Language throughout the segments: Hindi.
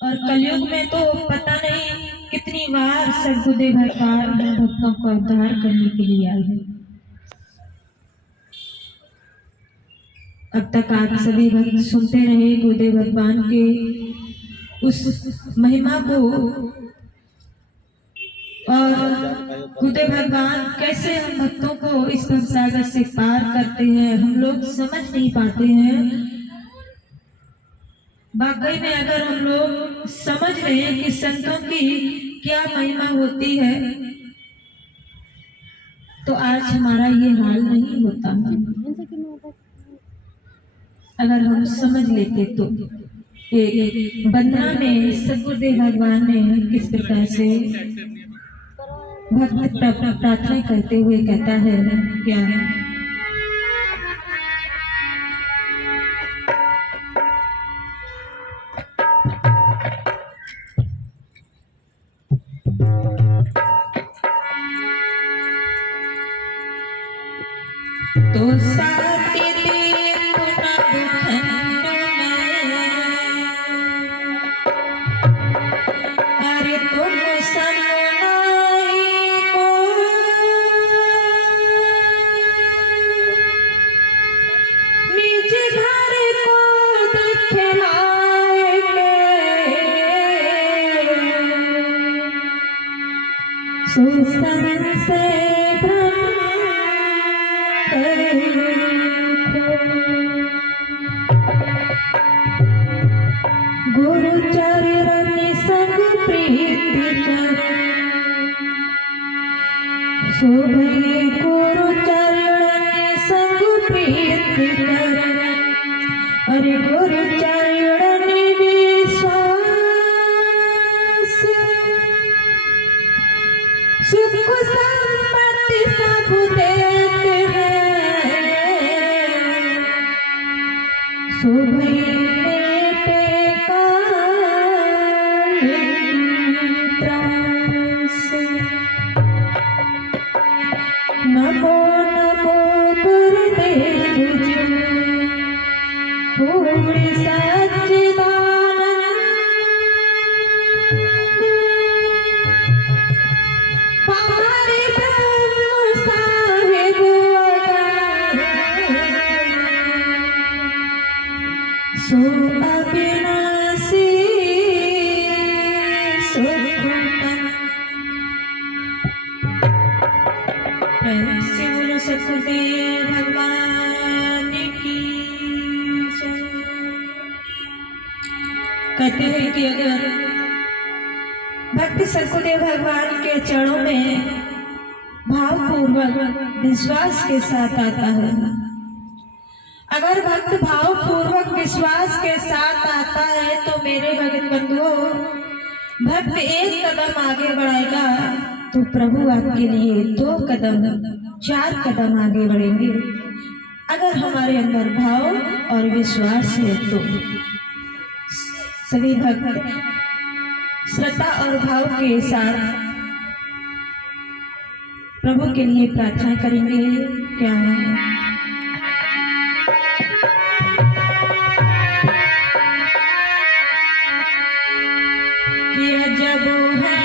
और कलयुग में तो पता नहीं कितनी बार सदगुरुदेव भगवान भक्तों का उद्धार करने के लिए आए हैं। अब तक आप सभी भक्त सुनते रहे गुरुदेव भगवान के उस महिमा को, और गुरुदेव भगवान कैसे हम भक्तों को इस संसार से पार करते हैं, हम लोग समझ नहीं पाते हैं। वाकई में अगर हम लोग समझ लें कि संतों की क्या महिमा होती है तो आज हमारा ये हाल नहीं होता। अगर हम समझ लेते तो वंदना में सदगुरुदेव भगवान ने किस प्रकार से भक्त प्रार्थना करते हुए कहता है क्या, तो साथी अरे तुम समुनाई को निज घर को दिखलाए सुसन से गुरु चरण संग प्रीति कर शोभे गुरु चरण संग प्रीति कर, अरे गुरु चरण विश्वास सुख संपत्ति सब देते हैं, शोभे नमो नमो गुरुदेव जी पूरी सच्चिदानंद पारे ब्रह्म साहिब सो अविनाशी सदगुरुदेव भगवान की जय। कहते हैं कि अगर भक्त सदगुरुदेव भगवान के चरणों में भावपूर्वक विश्वास के साथ आता है, अगर भक्त भावपूर्वक विश्वास के साथ आता है तो मेरे भक्त बंधुओं, भक्त एक कदम आगे बढ़ाएगा तो प्रभु आपके लिए 2 कदम 4 कदम आगे बढ़ेंगे। अगर हमारे अंदर भाव और विश्वास है तो सभी भक्त श्रद्धा और भाव के साथ प्रभु के लिए प्रार्थना करेंगे क्या, कि जब है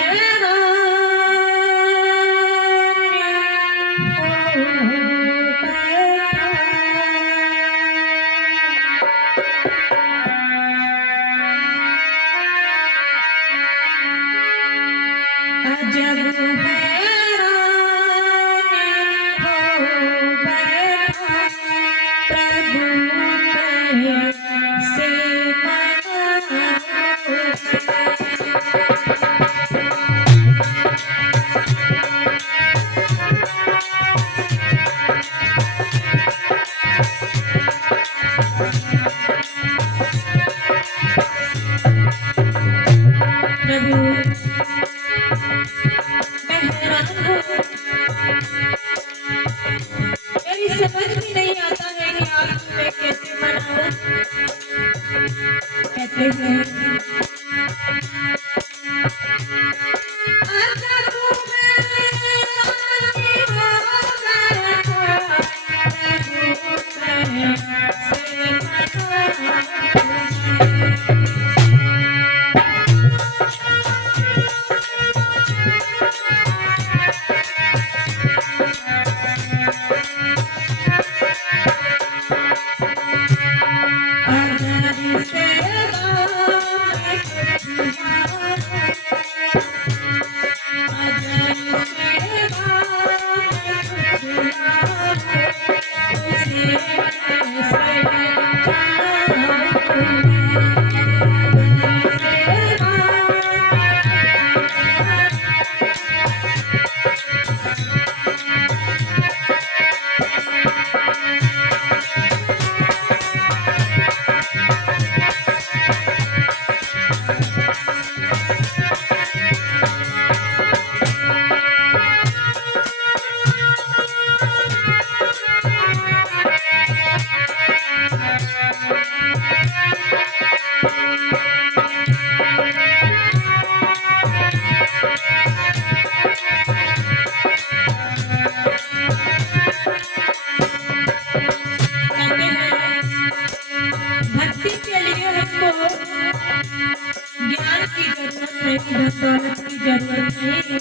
मुझे धन दौलत की जरूरत नहीं,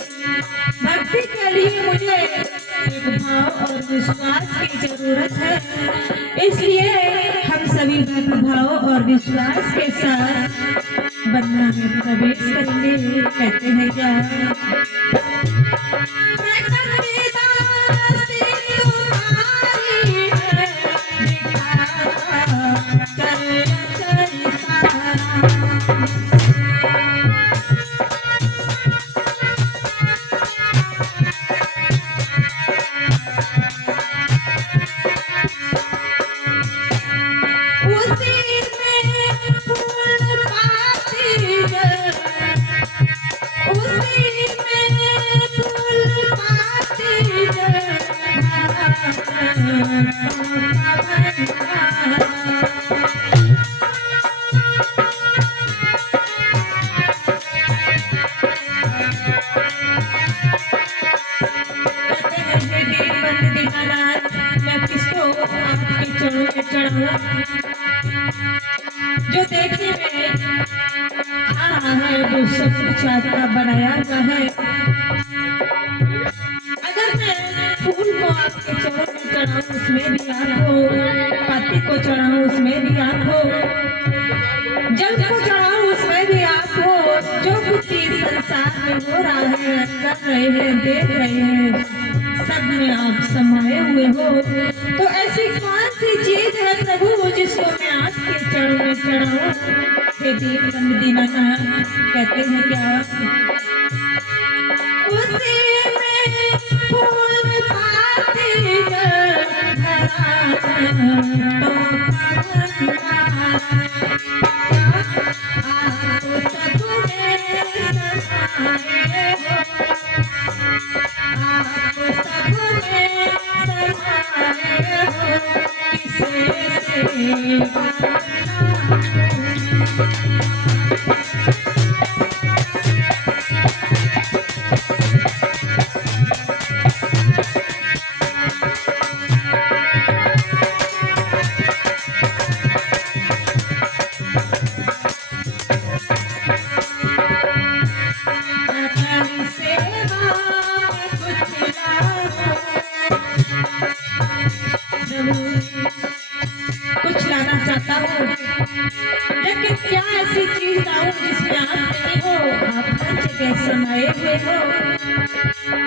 भक्ति के लिए मुझे एक भाव और विश्वास की जरूरत है। इसलिए हम सभी भक्त भाव और विश्वास के साथ वंदना में प्रवेश करेंगे। कहते हैं क्या, जो देखने में आ रहा है वो सब कुछ आपका बनाया हुआ है। अगर मैं फूल को आपके चरणों में चढ़ाऊं उसमें भी आप हो, पत्ती को चढ़ाऊं उसमें भी आप हो, जल को चढ़ाऊं उसमें भी आप हो। जो कुछ चीज संसार में हो रहा है, कर रहे हैं, देख रहे हैं, सब में आप समाये हुए हो। तो ऐसी कौन सी चीज है प्रभु जिसको मैं आपके चरणों में चढ़ाऊं? हे दीन दीनानाथ, कहते हैं क्या, उसी में फूल पाती कुछ लाना चाहता हूँ, लेकिन क्या ऐसी चीज लाऊं जिसमें आप नहीं हो? आप हर जगह समाये हुए हो।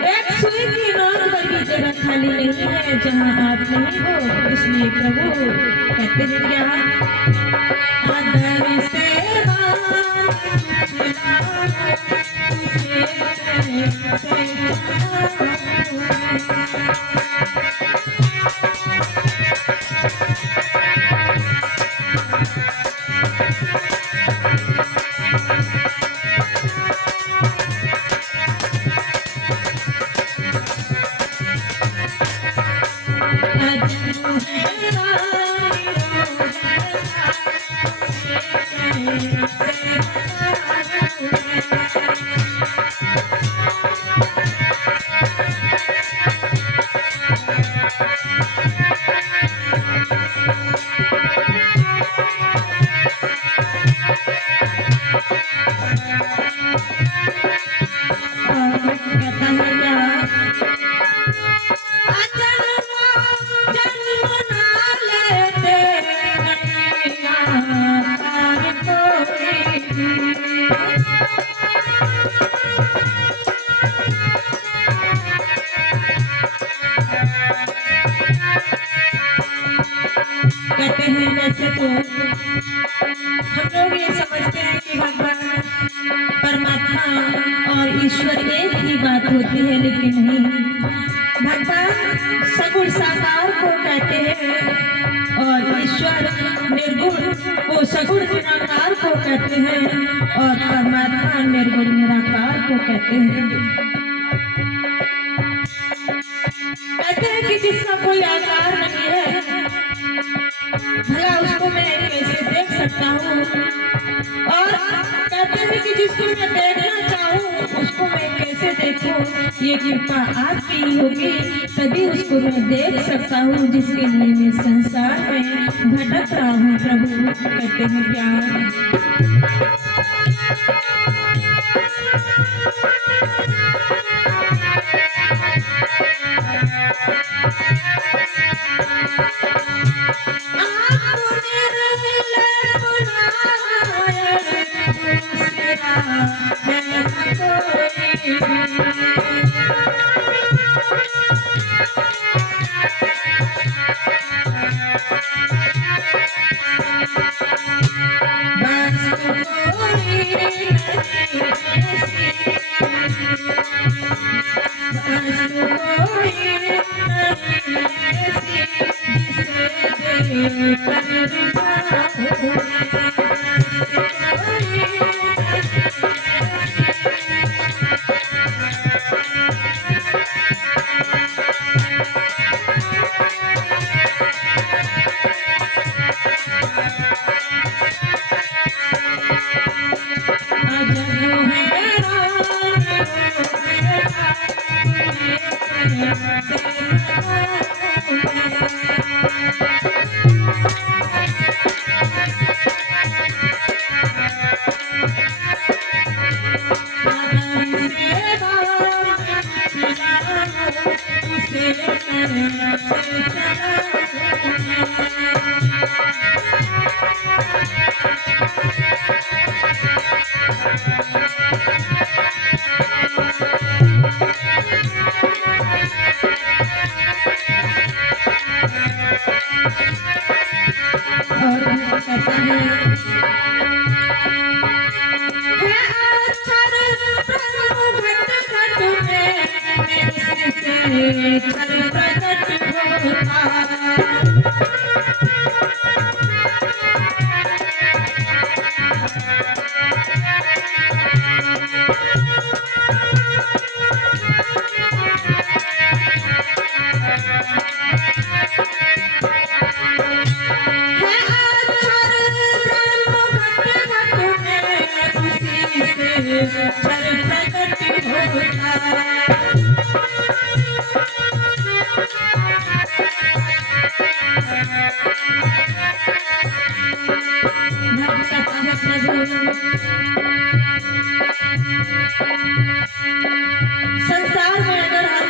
एक सुई की नोक पर भी जगह खाली नहीं है जहाँ आप नहीं हो। इसलिए प्रभु कहते हैं क्या, आदर से कहते हैं वैसे तो हम लोग ये समझते हैं कि भगवान परमात्मा और ईश्वर एक ही बात होती है, लेकिन नहीं। भगवान सगुण साकार को कहते हैं और ईश्वर निर्गुण को सगुण निराकार को कहते हैं और परमात्मा निर्गुण निराकार को कहते हैं। कहते हैं कि जिसका कोई आकार नहीं है, भला उसको मैं कैसे देख सकता हूँ? और कहते हैं कि जिसको मैं देखना चाहूँ उसको मैं कैसे देखूँ? ये कृपा आपकी ही होगी, तभी उसको मैं देख सकता हूँ जिसके लिए मैं संसार में भटक रहा हूँ। प्रभु कहते हैं क्या, तेरा है न कोई। संसार में अगर हम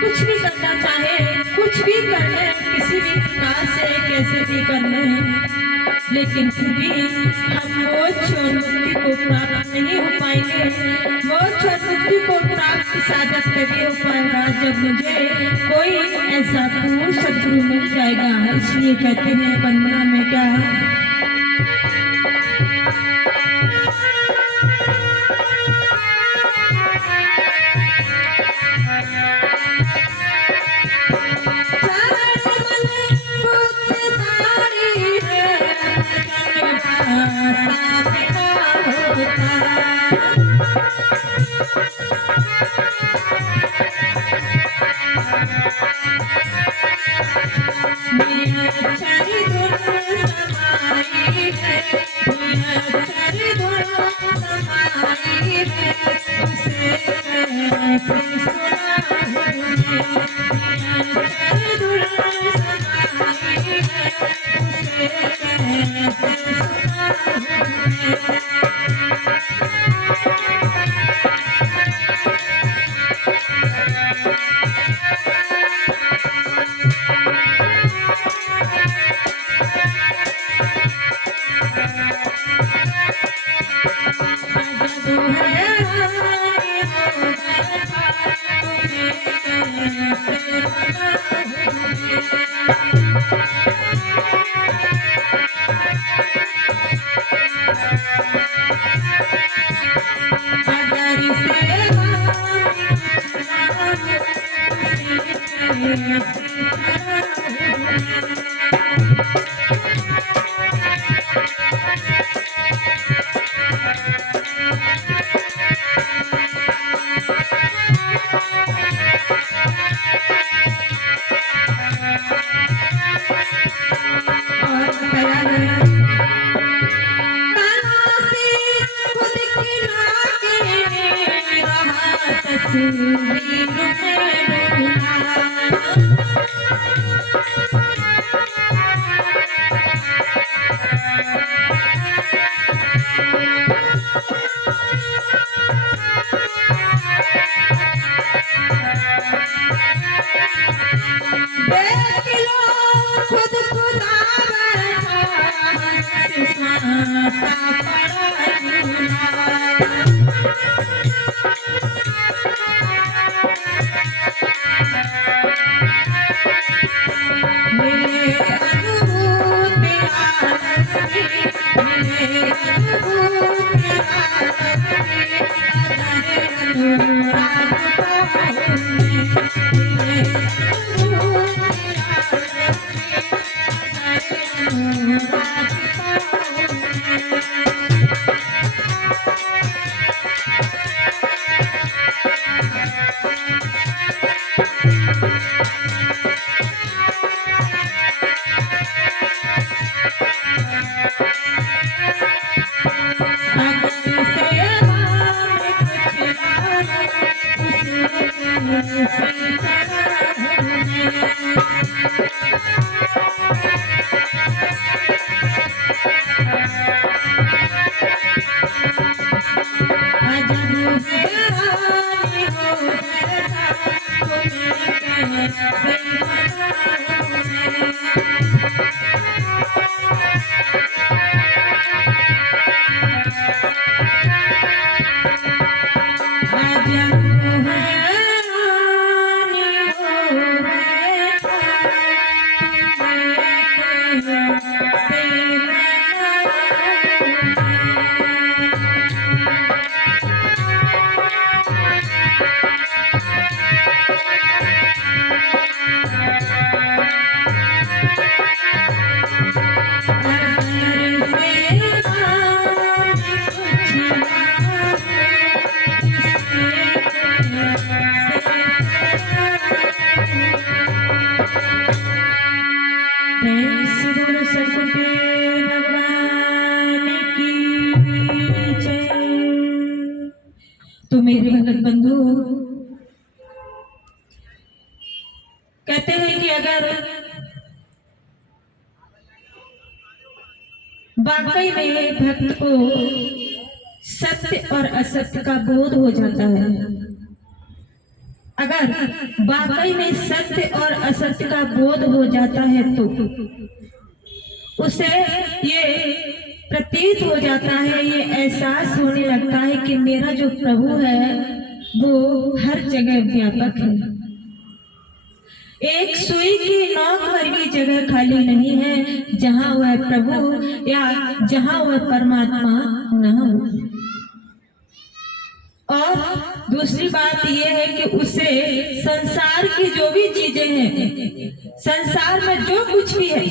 कुछ भी करना चाहे, कुछ भी कर ले, किसी भी प्रकार से कैसे भी कर ले, लेकिन फिर भी हम मोक्ष और मुक्ति को प्राप्त नहीं हो पाएंगे। मोक्ष और मुक्ति को प्राप्त साधक तभी हो पाएगा जब मुझे कोई ऐसा पूर्ण सद्गुरु मिल जाएगा। इसलिए कहते हैं वंदना में क्या खुद खुदा तो मेरे भगत बंधु कहते हैं कि अगर वाकई में भक्त को सत्य और असत्य का बोध हो जाता है, अगर वाकई में सत्य और असत्य का बोध हो जाता है तो उसे ये प्रतीत हो जाता है, ये एहसास होने लगता है कि मेरा जो प्रभु है वो हर जगह व्यापक है। एक सुई की नोक वर्गी जगह खाली नहीं है जहां वह प्रभु या जहां वह परमात्मा न हो। और दूसरी बात यह है कि उसे संसार की जो भी चीजें हैं, संसार में जो कुछ भी है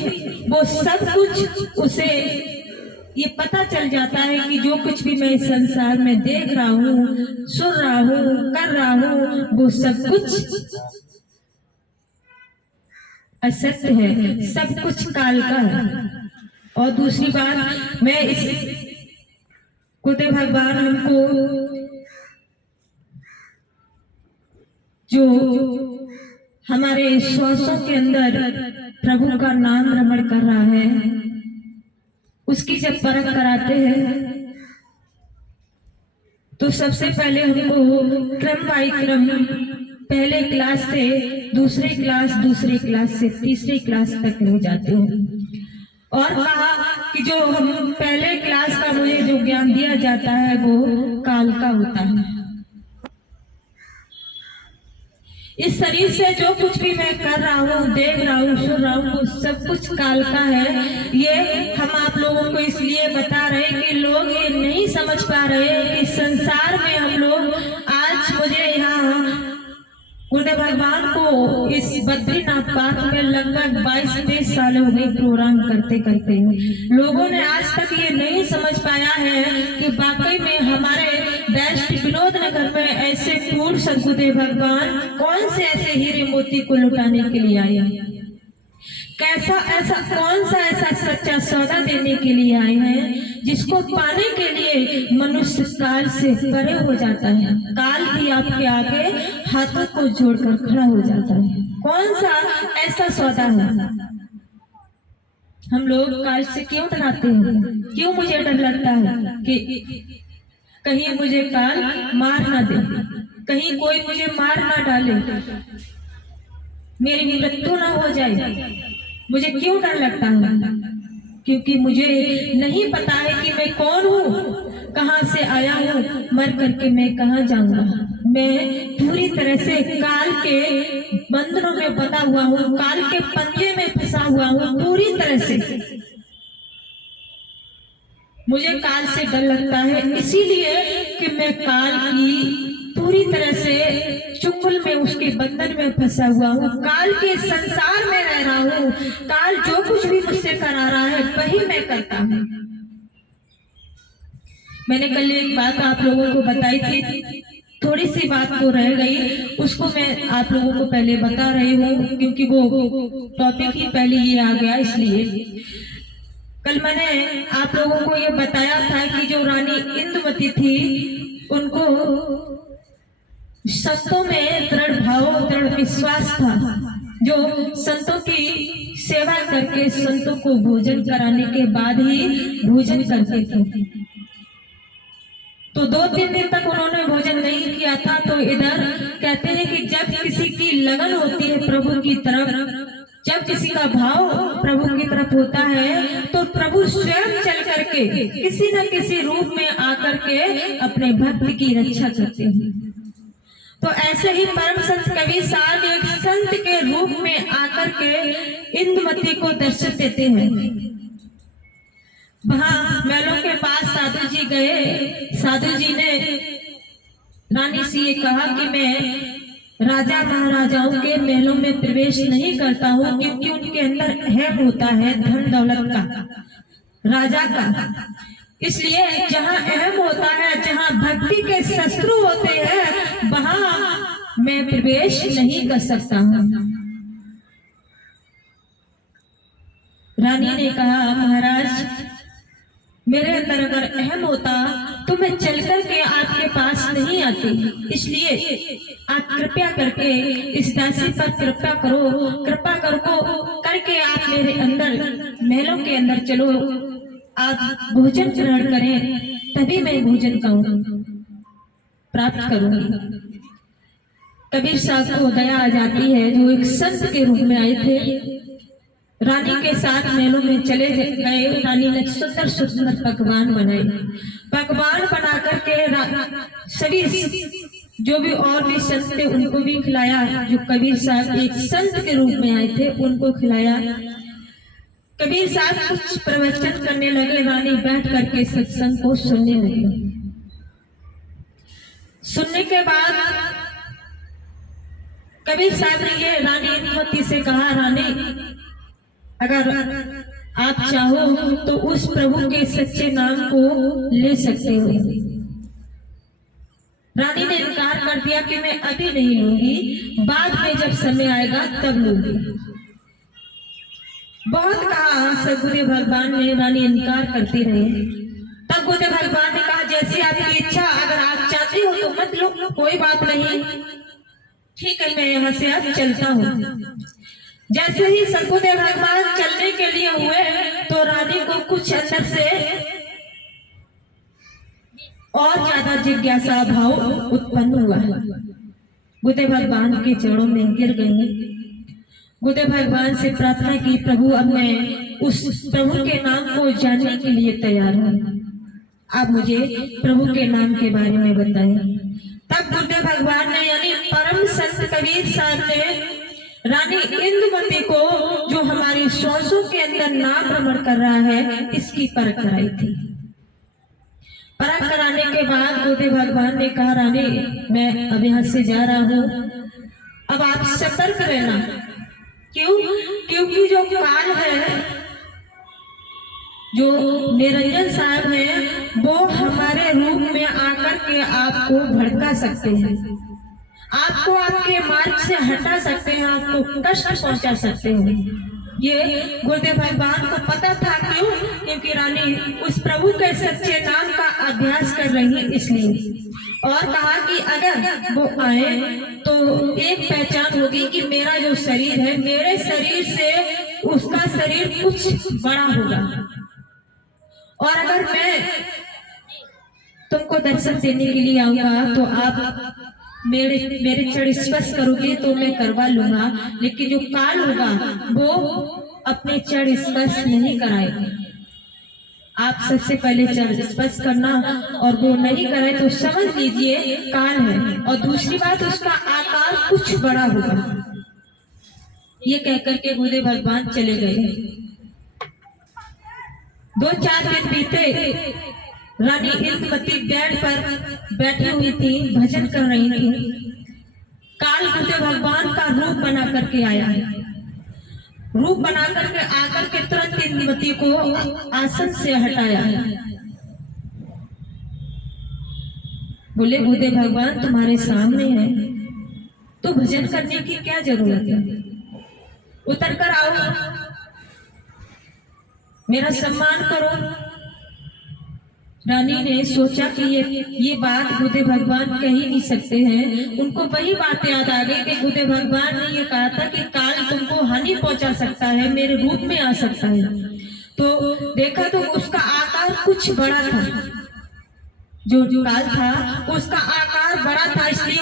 वो सब कुछ उसे ये पता चल जाता है कि जो कुछ भी मैं संसार में देख रहा हूँ, सुन रहा हूँ, कर रहा हूँ, वो सब कुछ असत्य है, सब कुछ काल का है। और दूसरी बात, मैं इस खुदे भगवान हमको जो हमारे श्वासों के अंदर प्रभु का नाम रमण कर रहा है, उसकी जब परख कराते हैं तो सबसे पहले हमको क्रम बाई क्रम पहले क्लास से दूसरे क्लास, दूसरे क्लास से तीसरी क्लास तक ले जाते हैं। और कहा कि जो हम पहले क्लास का मुझे जो ज्ञान दिया जाता है वो काल का होता है। इस शरीर से जो कुछ भी मैं कर रहा हूँ, देख रहा हूँ, सुन रहा हूँ, वो सब कुछ काल का है। ये हम आप लोगों को इसलिए बता रहे कि लोग ये नहीं समझ पा रहे कि संसार में हम लोग आज मुझे यहाँ गुरुदेव भगवान को इस बद्रीनाथ पार्क में लगभग 22-23 साल हो गए प्रोग्राम करते करते। लोगों ने आज तक ये नहीं समझ पाया है कि वाकई में हमारे वेस्ट विनोद नगर में ऐसे पूर्ण सदगुरुदेव भगवान कौन से ऐसे हीरे मोती को लुटाने के लिए आए, कैसा ऐसा कौन सा ऐसा सच्चा सौदा देने के लिए आए हैं जिसको पाने के लिए मनुष्य काल से परे हो जाता है, काल भी आपके आगे हाथों को जोड़कर खड़ा हो जाता है। कौन सा ऐसा सौदा है? हम लोग काल से क्यों डराते हैं? क्यों मुझे डर लगता है कि कहीं मुझे काल मार ना दे, कहीं कोई मुझे मार ना डाले, मेरी मृत्यु ना हो जाए। मुझे क्यों डर लगता है? क्योंकि मुझे नहीं पता है कि मैं कौन हूँ, कहाँ से आया हूँ, मर करके मैं कहाँ जाऊंगा। मैं पूरी तरह से काल के बंधनों में बंधा हुआ हूँ, काल के पंजे में फंसा हुआ हूँ पूरी तरह से। मुझे काल से डर लगता है इसीलिए कि मैं काल की पूरी तरह से चुंगल में, उसके बंधन में फंसा हुआ हूँ, काल के संसार में रह रहा हूँ। काल जो कुछ भी मुझसे करा रहा है वही मैं करता हूँ। मैंने कल एक बात आप लोगों को बताई थी, थोड़ी सी बात तो रह गई, उसको मैं आप लोगों को पहले बता रही हूँ क्योंकि वो टॉपिक ही पहले ये आ गया। इसलिए कल मैंने आप लोगों को ये बताया था कि जो रानी इंदुमती थी, उनको संतों में दृढ़ भाव, दृढ़ विश्वास था। जो संतों की सेवा करके संतों को भोजन कराने के बाद ही भोजन करते थे। तो 2-3 दिन तक उन्होंने भोजन नहीं किया था। तो इधर कहते हैं कि जब किसी की लगन होती है प्रभु की तरफ, जब किसी का भाव प्रभु की तरफ होता है, तो प्रभु स्वयं चल करके किसी न किसी रूप में आकर के अपने भक्त की रक्षा करते हैं। तो ऐसे ही परम संत कबीर साहब एक संत के रूप में आकर के इंदुमती को दर्शन देते हैं। वहां महलों के पास साधु जी गए। साधु जी ने रानी से ये कहा कि मैं राजा महाराजाओं के महलों में प्रवेश नहीं करता हूँ, क्योंकि उनके अंदर है होता है धन दौलत का, राजा का। इसलिए जहाँ अहम होता है, जहाँ भक्ति के शत्रु होते हैं, वहां मैं प्रवेश नहीं कर सकता हूँ। रानी ने कहा, महाराज मेरे अंदर अगर अहम होता तो मैं चलकर के आपके पास नहीं आती, इसलिए आप कृपया करके इस दासी पर कृपा करो, कृपा करके आप मेरे अंदर महलों के अंदर चलो, आप भोजन ग्रहण करें, तभी मैं भोजन प्राप्त करूंगी। कबीर साहब को दया आ जाती है, जो एक संत के रूप में आए थे, रानी के साथ महलों में चले गए। रानी ने सुंदर सुंदर पकवान बनाए। पकवान बना करके सभी जो भी और भी संत थे उनको भी खिलाया। जो कबीर साहब एक संत के रूप में आए थे उनको खिलाया। कबीर साहब कुछ प्रवचन करने लगे। रानी बैठ करके सत्संग को सुनने लगी। सुनने के बाद कबीर साहब ने ये रानी इंदुमती से कहा, रानी अगर आप चाहो तो उस प्रभु के सच्चे नाम को ले सकते हो। रानी ने इनकार कर दिया कि मैं अभी नहीं लूंगी, बाद में जब समय आएगा तब लूंगी। बहुत कहा सदगुरु भगवान ने, रानी इनकार करती रही। तब गुरु भगवान ने कहा, जैसी आपकी इच्छा, अगर आप चाहती हो तो मत लो, कोई बात नहीं, ठीक है मैं यहाँ से अब चलता हूँ। जैसे ही सदगुरुदेव भगवान चलने के लिए हुए तो रानी को कुछ अंदर से और ज्यादा जिज्ञासा भाव उत्पन्न हुआ। गुरुदेव भगवान के चरणों में गिर गई। गुरुदेव भगवान से प्रार्थना की, प्रभु अब मैं उस प्रभु के नाम को जानने के लिए तैयार हूँ, आप मुझे प्रभु के नाम के बारे में बताएं। तब गुरुदेव भगवान ने यानी परम संत कबीर साहब ने रानी इंदुमती को, जो हमारी श्वासों के अंदर नाम भ्रमण कर रहा है, इसकी परख कराई थी। परख कराने के बाद गुरुदेव भगवान ने कहा, रानी मैं अब यहाँ से जा रहा हूँ, अब आप सतर्क रहना। क्यों? क्योंकि जो काल है, जो निरंजन साहब है, वो हमारे रूप में आकर के आपको भड़का सकते हैं, आपको आपके मार्ग से हटा सकते हैं, आपको कष्ट पहुंचा सकते हैं। ये गुरुदेव भगवान को पता था। क्यों? क्योंकि रानी उस प्रभु के सच्चे नाम का अभ्यास कर रही है, इसलिए। और कहा कि अगर वो आए तो एक पहचान होगी कि मेरा जो शरीर है, मेरे शरीर से उसका शरीर कुछ बड़ा होगा, और अगर मैं तुमको दर्शन देने के लिए आऊंगा तो आप मेरे चरण स्पर्श करोगे तो मैं करवा लूंगा, लेकिन जो काल होगा वो अपने चरण स्पर्श नहीं कराएगा। आप सबसे पहले चरण स्पर्श करना, और वो नहीं कराए तो समझ लीजिए काल है। और दूसरी बात, उसका आकार कुछ बड़ा होगा। ये कहकर के गुरुदेव भगवान चले गए। 2-4 दिन बीते। रानी इंदुमती बेड पर बैठी हुई थी, भजन कर रही थी। काल गुरुदेव भगवान का रूप बना करके आया। रूप बना करके आकर के तुरंत इंदुमती को आसन से हटाया। बोले गुरुदेव भगवान तुम्हारे सामने है, तो भजन करने की क्या जरूरत है, उतर कर आओ, मेरा सम्मान करो। रानी ने सोचा कि ये बात गुरुदेव भगवान कह ही नहीं सकते हैं। उनको वही बात याद आ गई कि गुरुदेव भगवान ने ये कहा था कि काल तुमको हानि पहुंचा सकता है, मेरे रूप में आ सकता है। तो देखा तो उसका आकार कुछ बड़ा था, जो काल था उसका आकार बड़ा था, इसलिए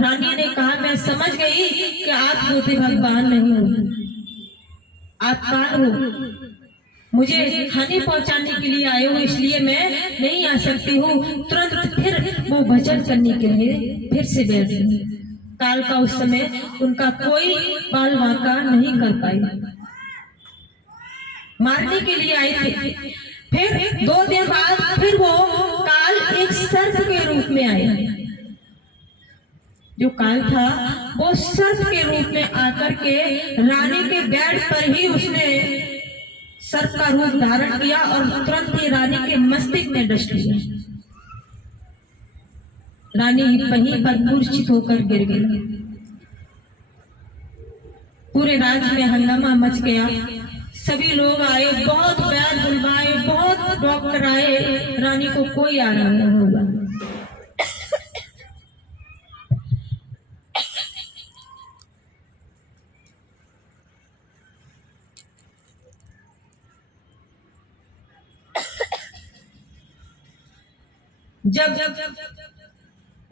रानी ने कहा मैं समझ गई कि आप गुरुदेव भगवान नहीं हो, आप काल हो, मुझे हानि पहुंचाने के लिए आए हो, इसलिए मैं नहीं आ सकती हूँ। तुरंत फिर वो भजन करने के लिए फिर से बैठ गई। काल का उस समय उनका कोई बाल वाका नहीं कर पाई, मारने के लिए आए थे। फिर 2 दिन बाद फिर वो काल एक सर्प के रूप में आया। जो काल था वो सर्प के रूप में आकर के रानी के बेड पर ही उसने सर्प का रूप धारण किया और तुरंत ही रानी के मस्तिष्क में डस लिया। रानी वहीं पर मूर्छित होकर गिर गई। पूरे राज्य में हंगामा मच गया, सभी लोग आए, बहुत वैद्य बुलवाए, बहुत डॉक्टर आए, रानी को कोई आराम नहीं हुआ। जब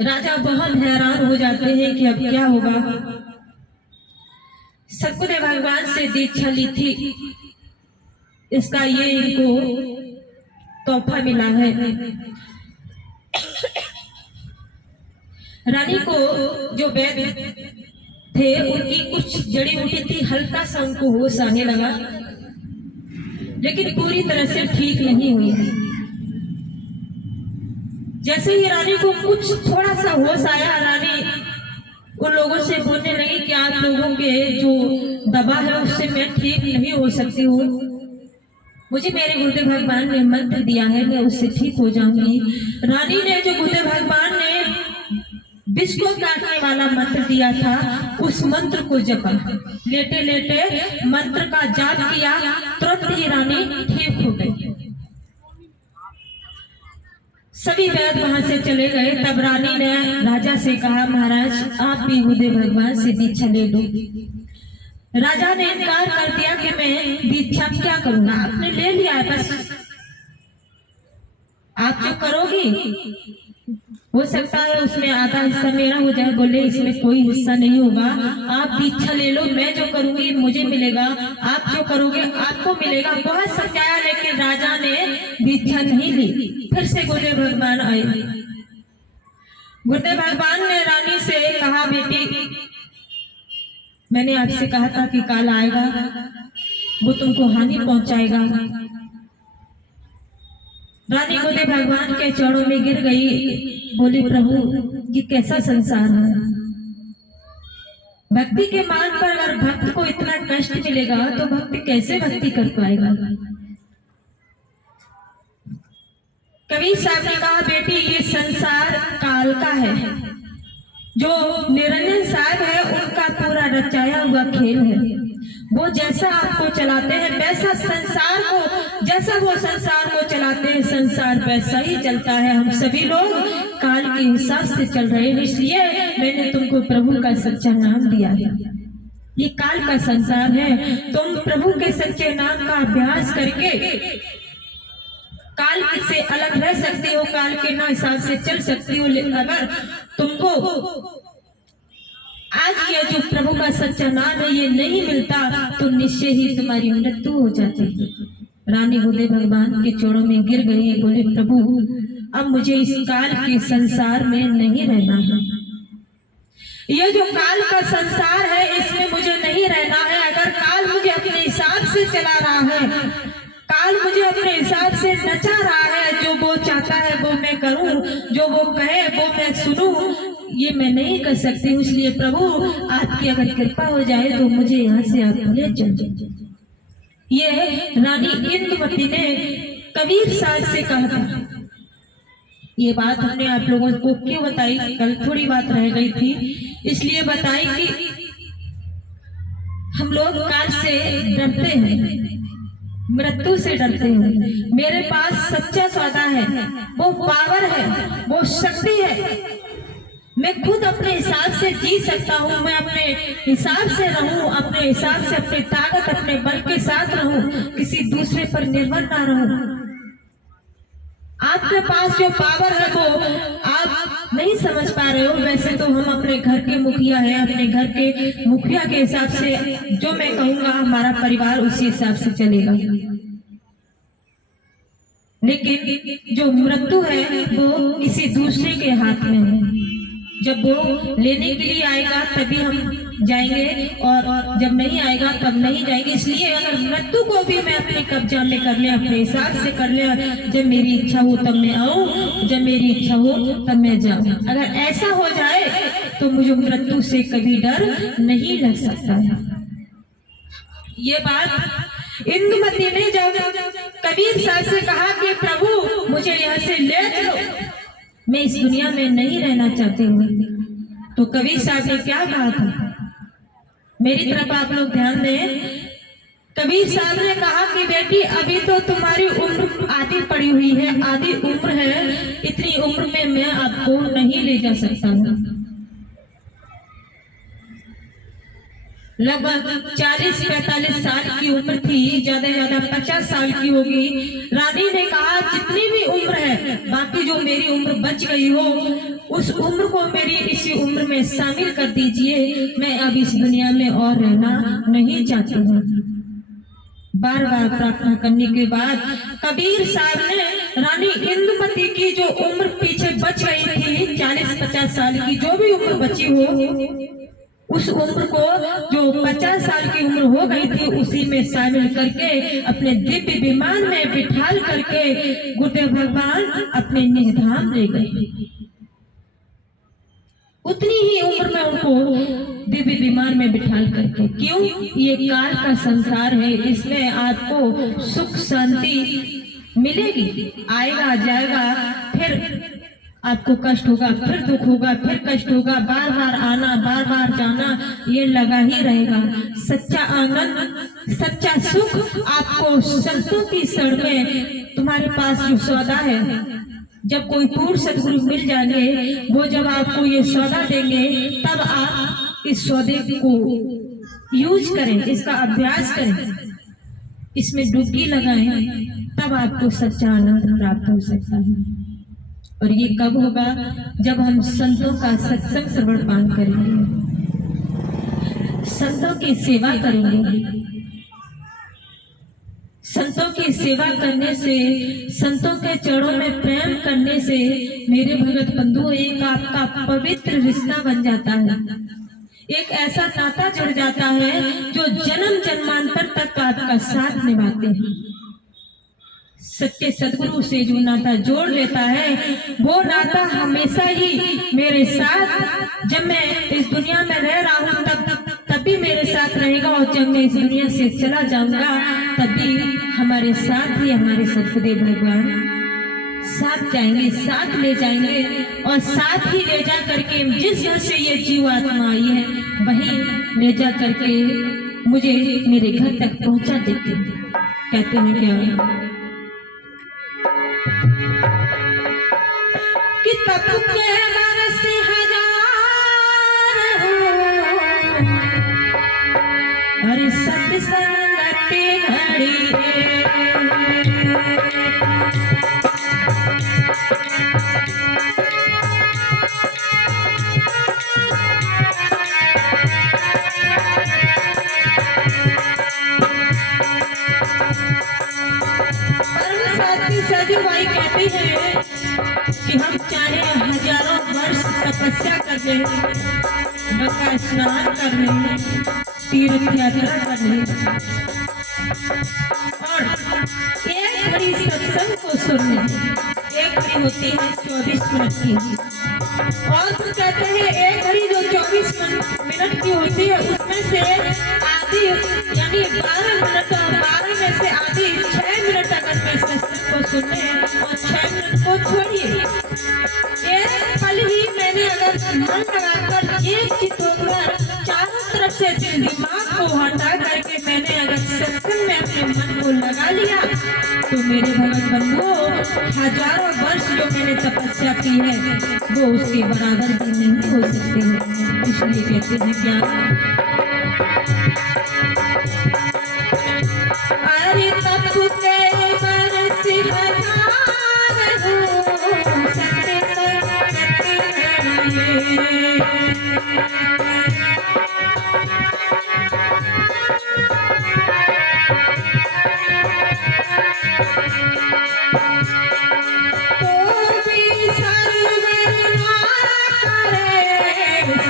राजा बहुत हैरान हो जाते हैं कि अब क्या होगा, सतगुरुदेव भगवान से दीक्षा ली थी, इसका ये इनको तोहफा मिला है। रानी को जो वैद्य थे उनकी कुछ जड़ी बूटी थी, हल्का सा उनको होश आने लगा, लेकिन पूरी तरह से ठीक नहीं हुई। जैसे ही रानी को कुछ थोड़ा सा होश आया, रानी उन लोगों से बोलने लगी कि आप लोगों के जो दवा है उससे मैं ठीक नहीं हो सकती हूँ, मुझे मेरे गुरुदेव भगवान ने मंत्र दिया है, मैं उससे ठीक हो जाऊंगी। रानी ने जो गुरुदेव भगवान ने विष को काटने वाला मंत्र दिया था, उस मंत्र को जपा, लेटे लेटे मंत्र का जाप किया, तुरंत ही रानी ठीक हो गई। सभी वैद्य वहां से चले गए। तब रानी ने राजा से कहा महाराज आप भी गुरुदेव भगवान से दीक्षा ले लो। राजा ने इनकार कर दिया कि मैं दीक्षा क्या करूंगा, आपने ले लिया है, बस आप जो करोगी हो सकता है उसमें आधा हिस्सा मेरा हो जाए। बोले इसमें कोई हिस्सा नहीं होगा, आप दीक्षा ले लो, मैं जो करूंगी मुझे मिलेगा, आप जो करोगे आपको मिलेगा। बहुत समझाया लेकिन राजा ने दीक्षा नहीं ली। फिर से गुरुदेव भगवान आए। गुरुदेव भगवान ने रानी से कहा बेटी मैंने आपसे कहा था कि काल आएगा, वो तुमको हानि पहुंचाएगा। रानी गुरुदेव भगवान के चरणों में गिर गई, बोली प्रभु ये कैसा संसार है, भक्ति के मार्ग पर अगर भक्त को इतना कष्ट मिलेगा तो भक्त कैसे भक्ति कर पाएगा। कबीर साहब ने कहा बेटी ये संसार काल का है, जो निरंजन साहब है उनका पूरा रचाया हुआ खेल है। वो जैसा आपको चलाते हैं वैसा संसार को, जैसा वो संसार को चलाते हैं संसार वैसा ही चलता है। हम सभी लोग काल के हिसाब से चल रहे हैं, इसलिए मैंने तुमको प्रभु का सच्चा नाम दिया है। ये काल का संसार है, तुम प्रभु के सच्चे नाम का अभ्यास करके काल से अलग रह सकती हो, काल के ना हिसाब से चल सकती हो। अगर तुमको आज ये जो प्रभु का सच्चा नाम है ये नहीं मिलता तो निश्चय ही तुम्हारी मृत्यु हो जाती है। रानी गुरुदेव भगवान के चरणों में गिर गई, बोले प्रभु अब मुझे इस काल के संसार में नहीं रहना है, ये जो काल का संसार है इसमें मुझे नहीं रहना है। अगर काल मुझे अपने हिसाब से चला रहा है, काल मुझे अपने हिसाब से नचा रहा है, जो वो चाहता है वो जो मैं करूं, जो वो कहे वो मैं सुनूं, ये मैं नहीं कर सकती हूँ। इसलिए प्रभु आपकी अगर कृपा हो जाए तो मुझे यहाँ से आप ले चल। ये रानी इंदुमती ने कबीर साहब से कहा था। ये बात हमने आप लोगों को क्यों बताई, कल थोड़ी बात रह गई थी, इसलिए बताई कि हम लोग काल से डरते हैं, मृत्यु से डरते हैं। मेरे पास सच्चा सौदा है, वो पावर है, वो शक्ति है। मैं खुद अपने हिसाब से जी सकता हूँ, मैं अपने हिसाब से रहूं, अपने हिसाब से अपनी ताकत अपने बल के साथ रहूं, किसी दूसरे पर निर्भर ना रहूं। आपके पास जो पावर है वो आप नहीं समझ पा रहे हो। वैसे तो हम अपने घर के मुखिया हैं, अपने घर के मुखिया के हिसाब से जो मैं कहूँगा हमारा परिवार उसी हिसाब से चलेगा, लेकिन जो मृत्यु है वो किसी दूसरे के हाथ में है। जब वो लेने के लिए आएगा तभी हम जाएंगे, और जब नहीं आएगा तब नहीं जाएंगे। इसलिए अगर मृत्यु को भी मैं अपने कब्जा में कर ले, अपने हिसाब से कर ले, जब मेरी इच्छा हो तब मैं आऊं, जब मेरी इच्छा हो तब मैं जाऊं, अगर ऐसा हो जाए तो मुझे मृत्यु से कभी डर नहीं लग सकता है। ये बात इंदुमती ने जब कबीर साहब से कहा कि प्रभु मुझे यहाँ से ले चलो, मैं इस दुनिया में नहीं रहना चाहती हूँ, तो कबीर साहब ने क्या कहा था, मेरी तरफ आप लोग ध्यान दें। कबीर साहब ने कहा कि बेटी अभी तो तुम्हारी उम्र आधी पड़ी हुई है, आधी उम्र है, इतनी उम्र में मैं आपको नहीं ले जा सकता हूँ। लगभग 40-45 साल की उम्र थी, ज्यादा से ज्यादा 50 साल की होगी। रानी ने कहा जितनी भी उम्र है, बाकी जो मेरी उम्र बच गई हो उस उम्र को मेरी इसी उम्र में शामिल कर दीजिए, मैं अब इस दुनिया में और रहना नहीं चाहती हूँ। बार बार प्रार्थना करने के बाद कबीर साहब ने रानी इंदुमती की जो उम्र पीछे बच गई थी, 40-50 साल की जो भी उम्र बची हो, उस उम्र को जो 50 साल की उम्र हो गई थी उसी में शामिल करके अपने दिव्य विमान में बिठाल करके गुरुदेव भगवान अपने निधाम ले गए। उतनी ही उम्र में उनको दिव्य विमान में बिठाल करके, क्यों, ये काल का संसार है, इसमें आपको सुख शांति मिलेगी, आएगा जाएगा, फिर आपको कष्ट होगा, फिर दुख होगा, फिर कष्ट होगा, बार बार आना बार बार जाना, ये लगा ही रहेगा। सच्चा आनंद सच्चा सुख आपको संतों की शरण में, तुम्हारे पास जो सौदा है, जब कोई पूर्ण सदगुरु मिल जाएंगे, वो जब आपको ये सौदा देंगे तब आप इस सौदे को यूज करें, इसका अभ्यास करें, इसमें डुबकी लगाएं, तब आपको सच्चा आनंद प्राप्त हो सकता है। और ये कब होगा, जब हम संतों का सत्संग श्रवण पान करेंगे, संतों की सेवा करेंगे। संतों की सेवा करने से, संतों के चरणों में प्रेम करने से मेरे भगत बंधु एक आपका पवित्र रिश्ता बन जाता है, एक ऐसा नाता जुड़ जाता है जो जन्म जन्मांतर तक आपका साथ निभाते हैं। सच्चे सदगुरु से जो नाता जोड़ लेता है वो नाता हमेशा ही मेरे साथ, जब मैं इस दुनिया में रह रहा हूँ तब भी मेरे साथ रहेगा, और जब मैं इस दुनिया से चला जाऊंगा तभी हमारे साथ ही हमारे सतगुरुदेव भगवान साथ जाएंगे, साथ ले जाएंगे, और साथ ही ले जा करके जिस घर से ये जीव आत्मा आई है वही ले जा करके मुझे मेरे घर तक पहुंचा देते। कहते हैं क्या कि तब के बरस हजार हो, अरे सत्संगति घड़ी सजूबाई कहती है कि हम चाहे हजारों वर्ष तपस्या कर ले, गंगा स्नान कर ले, तीर्थ यात्रा कर ले, और एक बड़ी सत्संग को सुन ले, एक बड़ी होती है 24 मिनट की, और फिर कहते हैं एक घड़ी जो 24 मिनट की होती है उसमें से आधी यानी 12 मिनट और 12 में से आधी 6 मिनट अगर मैं सत्संग को सुने और 6 मिनट को छोड़िए, एक पल ही मैंने अगर मन लगाकर एक चित होकर चारों तरफ से दिल दिमाग को हटा करके मैंने अगर सत्संग में अपने मन को लगा लिया तो मेरे भगत बंधुओं हजारों वर्ष जो मैंने तपस्या की है वो उसके बराबर भी नहीं हो सकते हैं। इसलिए कहते हैं क्या, अरे तप के बरस हजार हो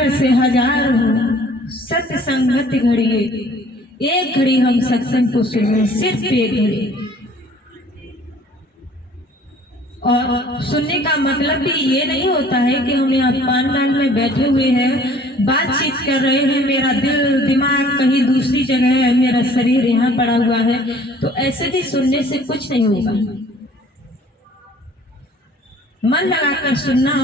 सत्संग से हजार हो सत्संगत घड़िए, एक घड़ी हम सत्संग को सुने, सिर्फ एक घड़ी। और सुनने का मतलब भी ये नहीं होता है कि हम यहाँ पानडाल में बैठे हुए हैं, बातचीत कर रहे हैं, मेरा दिल दिमाग कहीं दूसरी जगह है, मेरा शरीर यहाँ पड़ा हुआ है, तो ऐसे भी सुनने से कुछ नहीं होगा। मन लगाकर सुनना,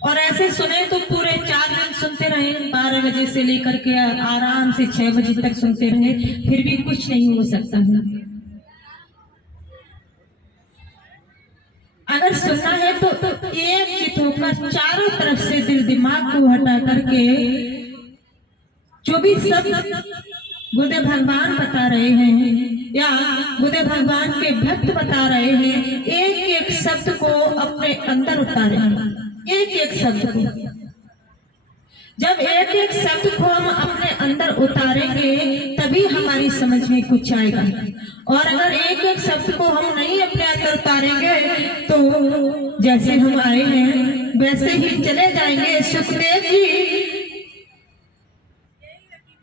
और ऐसे सुने तो पूरे 4 दिन सुनते रहे, 12 बजे से लेकर के आराम से 6 बजे तक सुनते रहे, फिर भी कुछ नहीं हो सकता है। अगर सुनना है तो एक चित होकर चारों तरफ से दिल दिमाग को हटा करके जो भी सब गुरुदेव भगवान बता रहे हैं या गुरुदेव भगवान के भक्त बता रहे हैं, एक एक शब्द को अपने अंदर उतारें। एक एक शब्द को, जब एक एक शब्द को हम अपने अंदर उतारेंगे तभी हमारी समझ में कुछ आएगा, और अगर एक एक शब्द को हम नहीं अपने अंदर उतारेंगे तो जैसे हम आए हैं वैसे ही चले जाएंगे। सुखदेव जी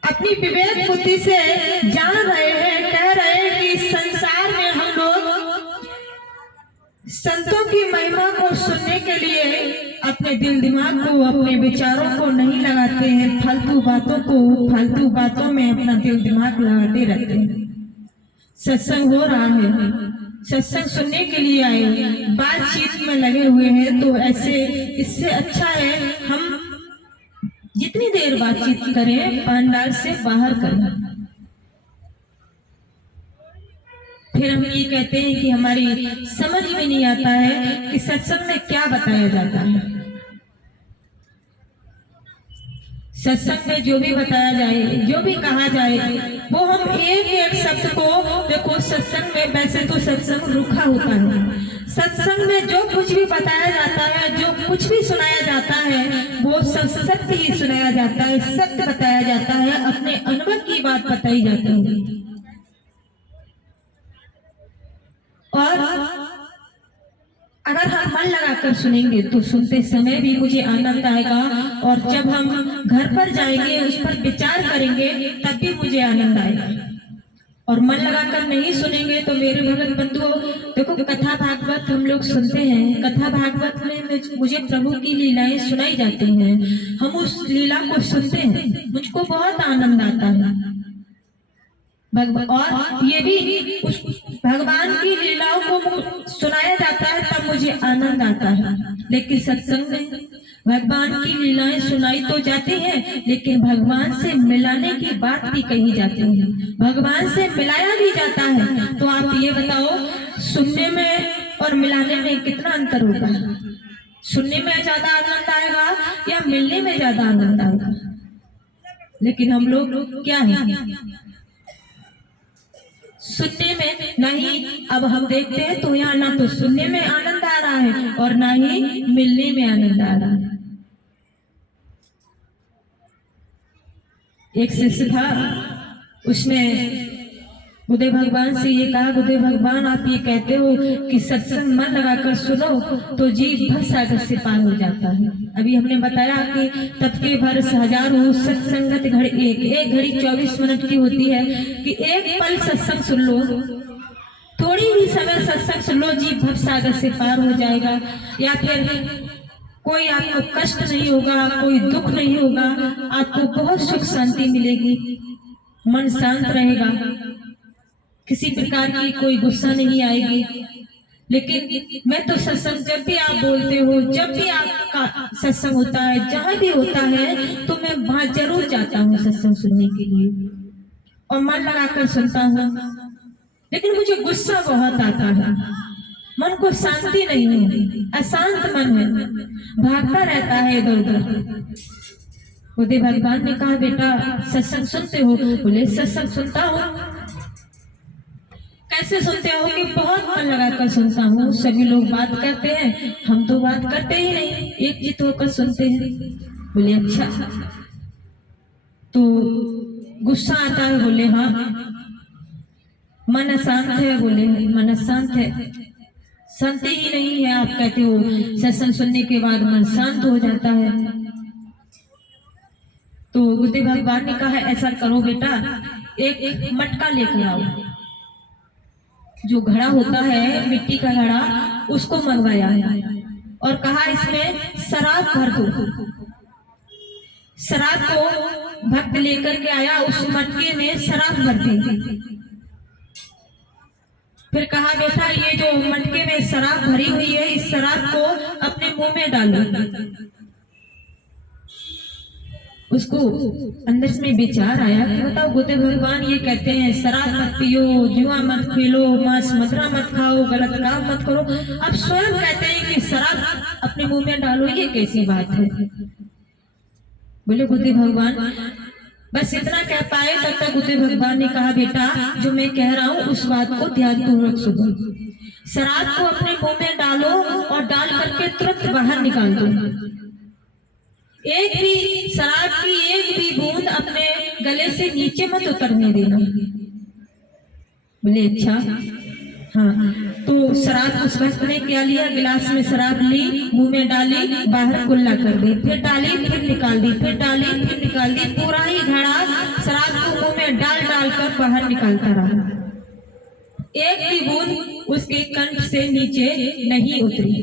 अपनी विवेक बुद्धि से जान रहे हैं, कह रहे हैं कि संसार में हम लोग संतों की महिमा को सुनने के लिए अपने दिल दिमाग को, अपने विचारों को नहीं लगाते हैं, फालतू बातों में अपना दिल दिमाग लगाते रहते हैं। सत्संग हो रहा है, सत्संग सुनने के लिए आए, बातचीत में लगे हुए हैं, तो ऐसे इससे अच्छा है हम जितनी देर बातचीत करें पांडाल से बाहर करें। फिर हम ये कहते हैं कि हमारी समझ में नहीं आता है कि सत्संग में क्या बताया जाता है। सत्संग में जो भी बताया जाए, जो भी कहा जाए, वो हम एक एक शब्द को देखो। सत्संग में वैसे तो सत्संग रुखा होता है, सत्संग में जो कुछ भी बताया जाता है, जो कुछ भी सुनाया जाता है, वो सब सत्य ही सुनाया जाता है, सत्य बताया जाता है, अपने अनुभव की बात बताई जाती है। और अगर हम मन लगाकर सुनेंगे तो सुनते समय भी मुझे आनंद आएगा, और जब हम घर पर जाएंगे उस पर विचार करेंगे तब भी मुझे आनंद आएगा। और मन लगाकर नहीं सुनेंगे तो मेरे भगत बंधुओं देखो, कथा भागवत हम लोग सुनते हैं, कथा भागवत में मुझे प्रभु की लीलाएं सुनाई जाती हैं, हम उस लीला को सुनते हैं, मुझको बहुत आनंद आता है। और ये भी उस भगवान की लीलाओं को सुनाया जाता है तब मुझे आनंद आता है। लेकिन सत्संग में भगवान की लीलाएं सुनाई तो जाती हैं, लेकिन भगवान से मिलाने की बात भी कही जाती है, भगवान से मिलाया भी जाता है। तो आप ये बताओ, सुनने में और मिलाने में कितना अंतर होगा? सुनने में ज्यादा आनंद आएगा या मिलने में ज्यादा आनंद आएगा? लेकिन हम लोग क्या है, सुनने में नहीं। अब हम देखते हैं तो यहाँ ना तो सुनने में आनंद आ रहा है और ना ही मिलने में आनंद आ रहा है। एक शिष्य था, उसने बुद्धदेव भगवान से ये कहा, बुद्धदेव भगवान आप ये कहते हो कि सत्संग मन लगाकर सुनो तो जीव भर सागर से पार हो जाता है। अभी हमने बताया कि तब के भर हजारों सत्संगत घड़ी एक घड़ी 24 मिनट की होती है कि एक पल सत्संग सुन लो, थोड़ी ही समय सत्संग सुन लो, जीव भर सागर से पार हो जाएगा। या फिर कोई आपको कष्ट नहीं होगा, कोई दुख नहीं होगा, आपको बहुत सुख शांति मिलेगी, मन शांत रहेगा, किसी प्रकार की कोई गुस्सा नहीं आएगी। लेकिन मैं तो सत्संग जब भी आप बोलते हो, जब भी आपका सत्संग होता है, जहां भी होता है, तो मैं वहां जरूर जाता हूँ सत्संग सुनने के लिए और मन लगाकर सुनता हूँ। लेकिन मुझे गुस्सा बहुत आता है, मन को शांति नहीं है, अशांत मन है, भागता रहता है इधर उधर। बुद्धदेव भगवान ने कहा, बेटा सत्संग सुनते हो? बोले सत्संग सुनता हूँ। कैसे सुनते हो? कि बहुत मन लगाकर सुनता हूँ, सभी लोग बात करते हैं, हम तो बात करते ही नहीं, एकजुट होकर सुनते हैं। बोले अच्छा, तो गुस्सा आता है? बोले हाँ। मन अशांत है? बोले मन अशांत है, शांति ही नहीं है। आप कहते हो सत्संग सुनने के बाद मन शांत हो जाता है। तो बुद्धदेव भगवान ने कहा, ऐसा करो बेटा, एक मटका लेकर आओ, जो घड़ा होता है मिट्टी का घड़ा, उसको मंगवाया है और कहा इसमें शराब भर दो। शराब को भक्त लेकर के आया, उस मटके में शराब भर दी। फिर कहा, बेटा ये जो मटके में शराब भरी हुई है, इस शराब को अपने मुंह में डालो। उसको अंदर में विचार आया कि बताओ, बुद्धदेव भगवान ये कहते हैं शराब मत पियो, जुआ मत खेलो, मांस मदिरा मत खाओ, गलत काम मत करो, अब स्वयं कहते हैं कि शराब अपने मुंह में डालो, ये कैसी बात है? बोले बुद्धदेव भगवान बस इतना कह पाए, तब तक बुद्धदेव भगवान ने कहा, बेटा जो मैं कह रहा हूँ उस बात को ध्यानपूर्वक सुनो। शराब को अपने मुंह में डालो और डाल करके तुरंत बाहर निकाल दो। एक भी शराब की एक भी बूंद अपने गले से नीचे मत उतरने देना। बोले अच्छा हाँ। तो शराब उस वक्त ने क्या लिया, गिलास में शराब ली, मुंह में डाली, बाहर कुल्ला कर दी, फिर डाली, फिर निकाल दी, फिर डाली, फिर निकाल दी, पूरा ही घड़ा शराब को मुंह में डाल डाल कर बाहर निकालता रहा। एक भी बूंद उसके कंठ से नीचे नहीं उतरी,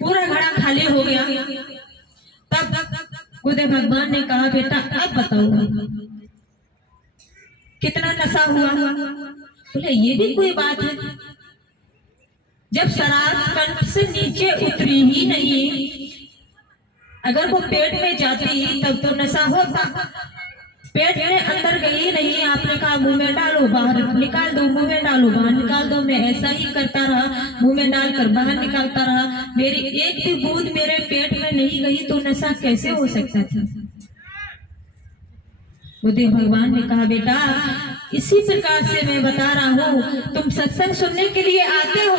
पूरा घड़ा खाली हो गया। तब बुद्धदेव भगवान ने कहा, बेटा अब बताओ कितना नशा हुआ? बोले ये भी कोई बात है, जब शराब कंठ से नीचे उतरी ही नहीं, अगर वो पेट में जाती तब तो नशा होता, पेट में अंदर गई नहीं। आपने कहा मुंह में डालो, बाहर निकाल दो, मुंह में डालो, बाहर निकाल दो। मैं ऐसा ही करता रहा, मुंह में डालकर बाहर निकालता रहा, मेरी एक भी बूंद मेरे पेट में नहीं गई, तो नशा कैसे हो सकता था? बुद्धदेव भगवान ने कहा, बेटा इसी प्रकार से मैं बता रहा हूँ, तुम सत्संग सुनने के लिए आते हो,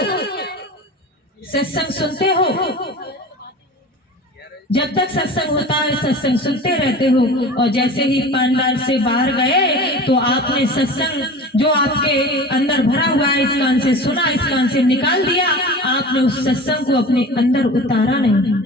सत्संग सुनते हो, जब तक सत्संग होता है सत्संग सुनते रहते हो, और जैसे ही पंडाल से बाहर गए तो आपने सत्संग जो आपके अंदर भरा हुआ है, इस कान से सुना, इस कान से निकाल दिया, आपने उस सत्संग को अपने अंदर उतारा नहीं।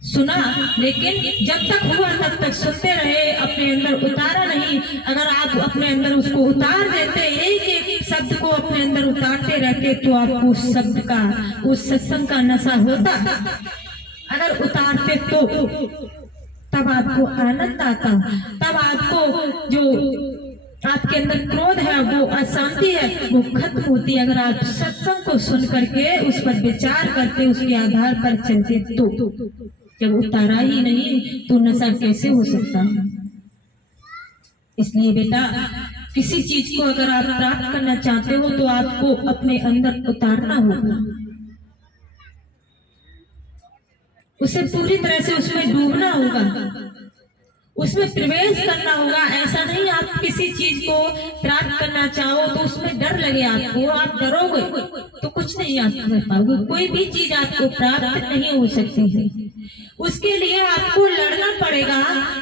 सुना लेकिन जब तक हुआ तब तक सुनते रहे, अपने अंदर उतारा नहीं। अगर आप अपने अंदर उसको उतार देते, एक एक शब्द को अपने अंदर उतारते रहते, तो आपको उस शब्द का, उस सत्संग का नशा होता। अगर उतारते तो तब आपको आनंद आता, तब आपको जो आपके अंदर क्रोध है, वो अशांति है, वो खत्म होती। अगर आप सत्संग को सुन करके उस पर विचार करते, उसके आधार पर चलते, तो जब उतारा ही नहीं तो नशा कैसे हो सकता है? इसलिए बेटा किसी चीज को अगर आप प्राप्त करना चाहते हो तो आपको अपने अंदर उतारना होगा। उसे पूरी तरह से उसमें डूबना होगा, उसमें प्रवेश करना होगा। ऐसा नहीं आप किसी चीज को प्राप्त करना चाहो तो उसमें डर लगे आपको, आप डरोगे तो कुछ नहीं आप कर पाओगे, कोई भी चीज आपको प्राप्त नहीं हो सकती है। उसके लिए आपको लड़ना पड़ेगा,